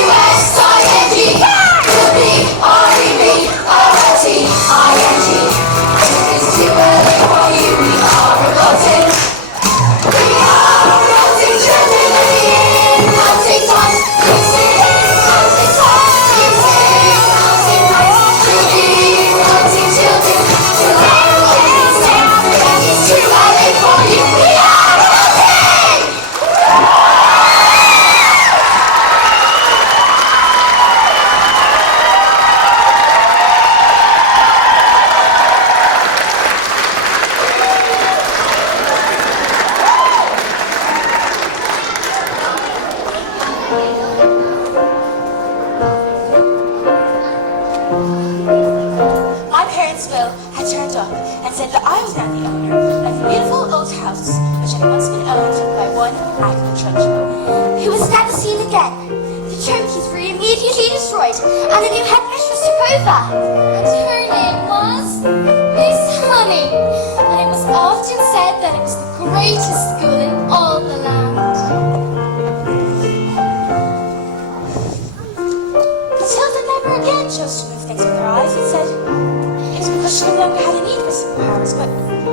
U-S-I-N-G. We'll be R-E-V-O-L-T-I-N-G. It's too early for you, we are revolting. We are revolting children living in revolting times. We sing revolting songs. We sing revolting nights. We'll be revolting children till our revolting's done. And it's too early for you, we are revolting! My parents' will had turned up and said that I was now the owner of the beautiful old house which had once been owned by one Agnew Trunchbull, who was never seen again. The chokies were immediately destroyed and the new headmistress took over. And her name was Miss Honey. And it was often said that it was the greatest school in all the land. Matilda never again chose to move things with her eyes and said it's because she no longer had a need for superpowers, but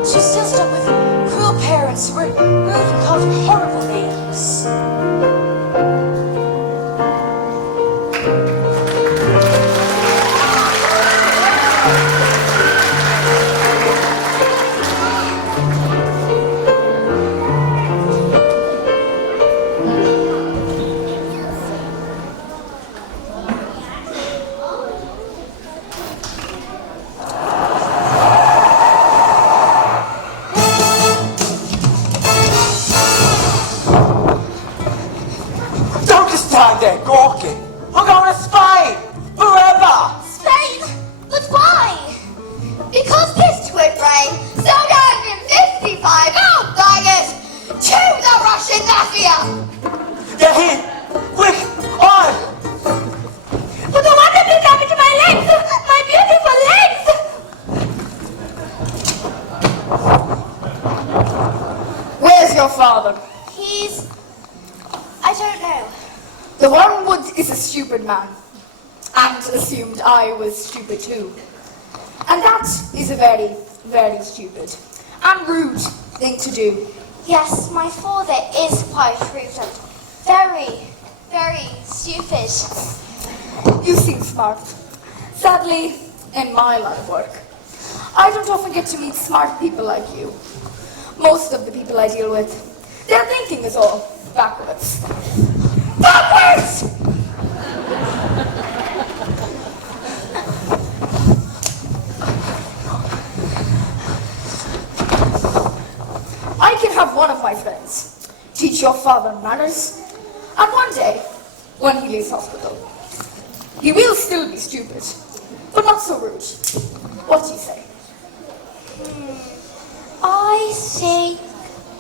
she was still stuck with cruel parents who were rude and called her horrible names. 'cause this twin brain sold out in 55 old tigers to the Russian mafia. They're here! Quick! On! But what have you done to my legs? My beautiful legs! Where's your father? I don't know. The Wormwood is a stupid man, and assumed I was stupid too. And that is a very, very stupid and rude thing to do. Yes, my father is quite rude and very, very stupid. You seem smart. Sadly, in my line of work, I don't often get to meet smart people like you. Most of the people I deal with, their thinking is all backwards. Backwards! I can have one of my friends teach your father manners, and one day, when he leaves hospital, he will still be stupid, but not so rude. What do you say? I think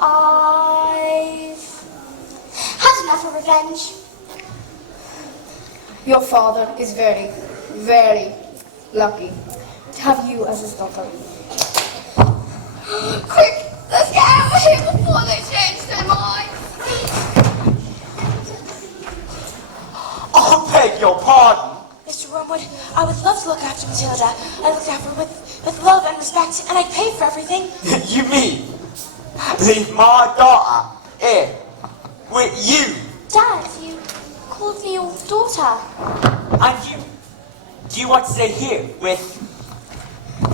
I've had enough of revenge. Your father is very, very lucky to have you as his daughter. Quick, let's get out of here before they change their minds. I'll beg your pardon. Mr. Wormwood, I would love to look after Matilda. I looked after her with love and respect, and I'd pay for everything. You mean leave my daughter here with you? Dad, you called me your daughter. And you? Do you want to stay here with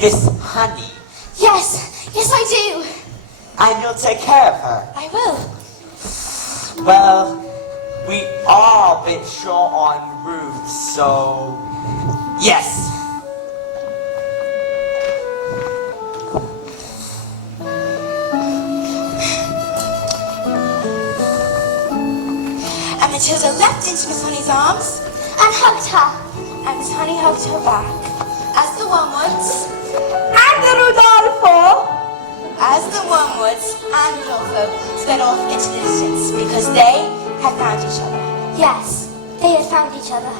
Miss Honey? Yes, I do. And you'll take care of her? I will. Well, we are a bit short on roofs, so yes. And Matilda leapt into Miss Honey's arms, And hugged her. and Miss Honey hugged her back. As the Wormwoods and the Wormwoods and Rodolfo sped off into the distance because they had found each other. Yes, they had found each other.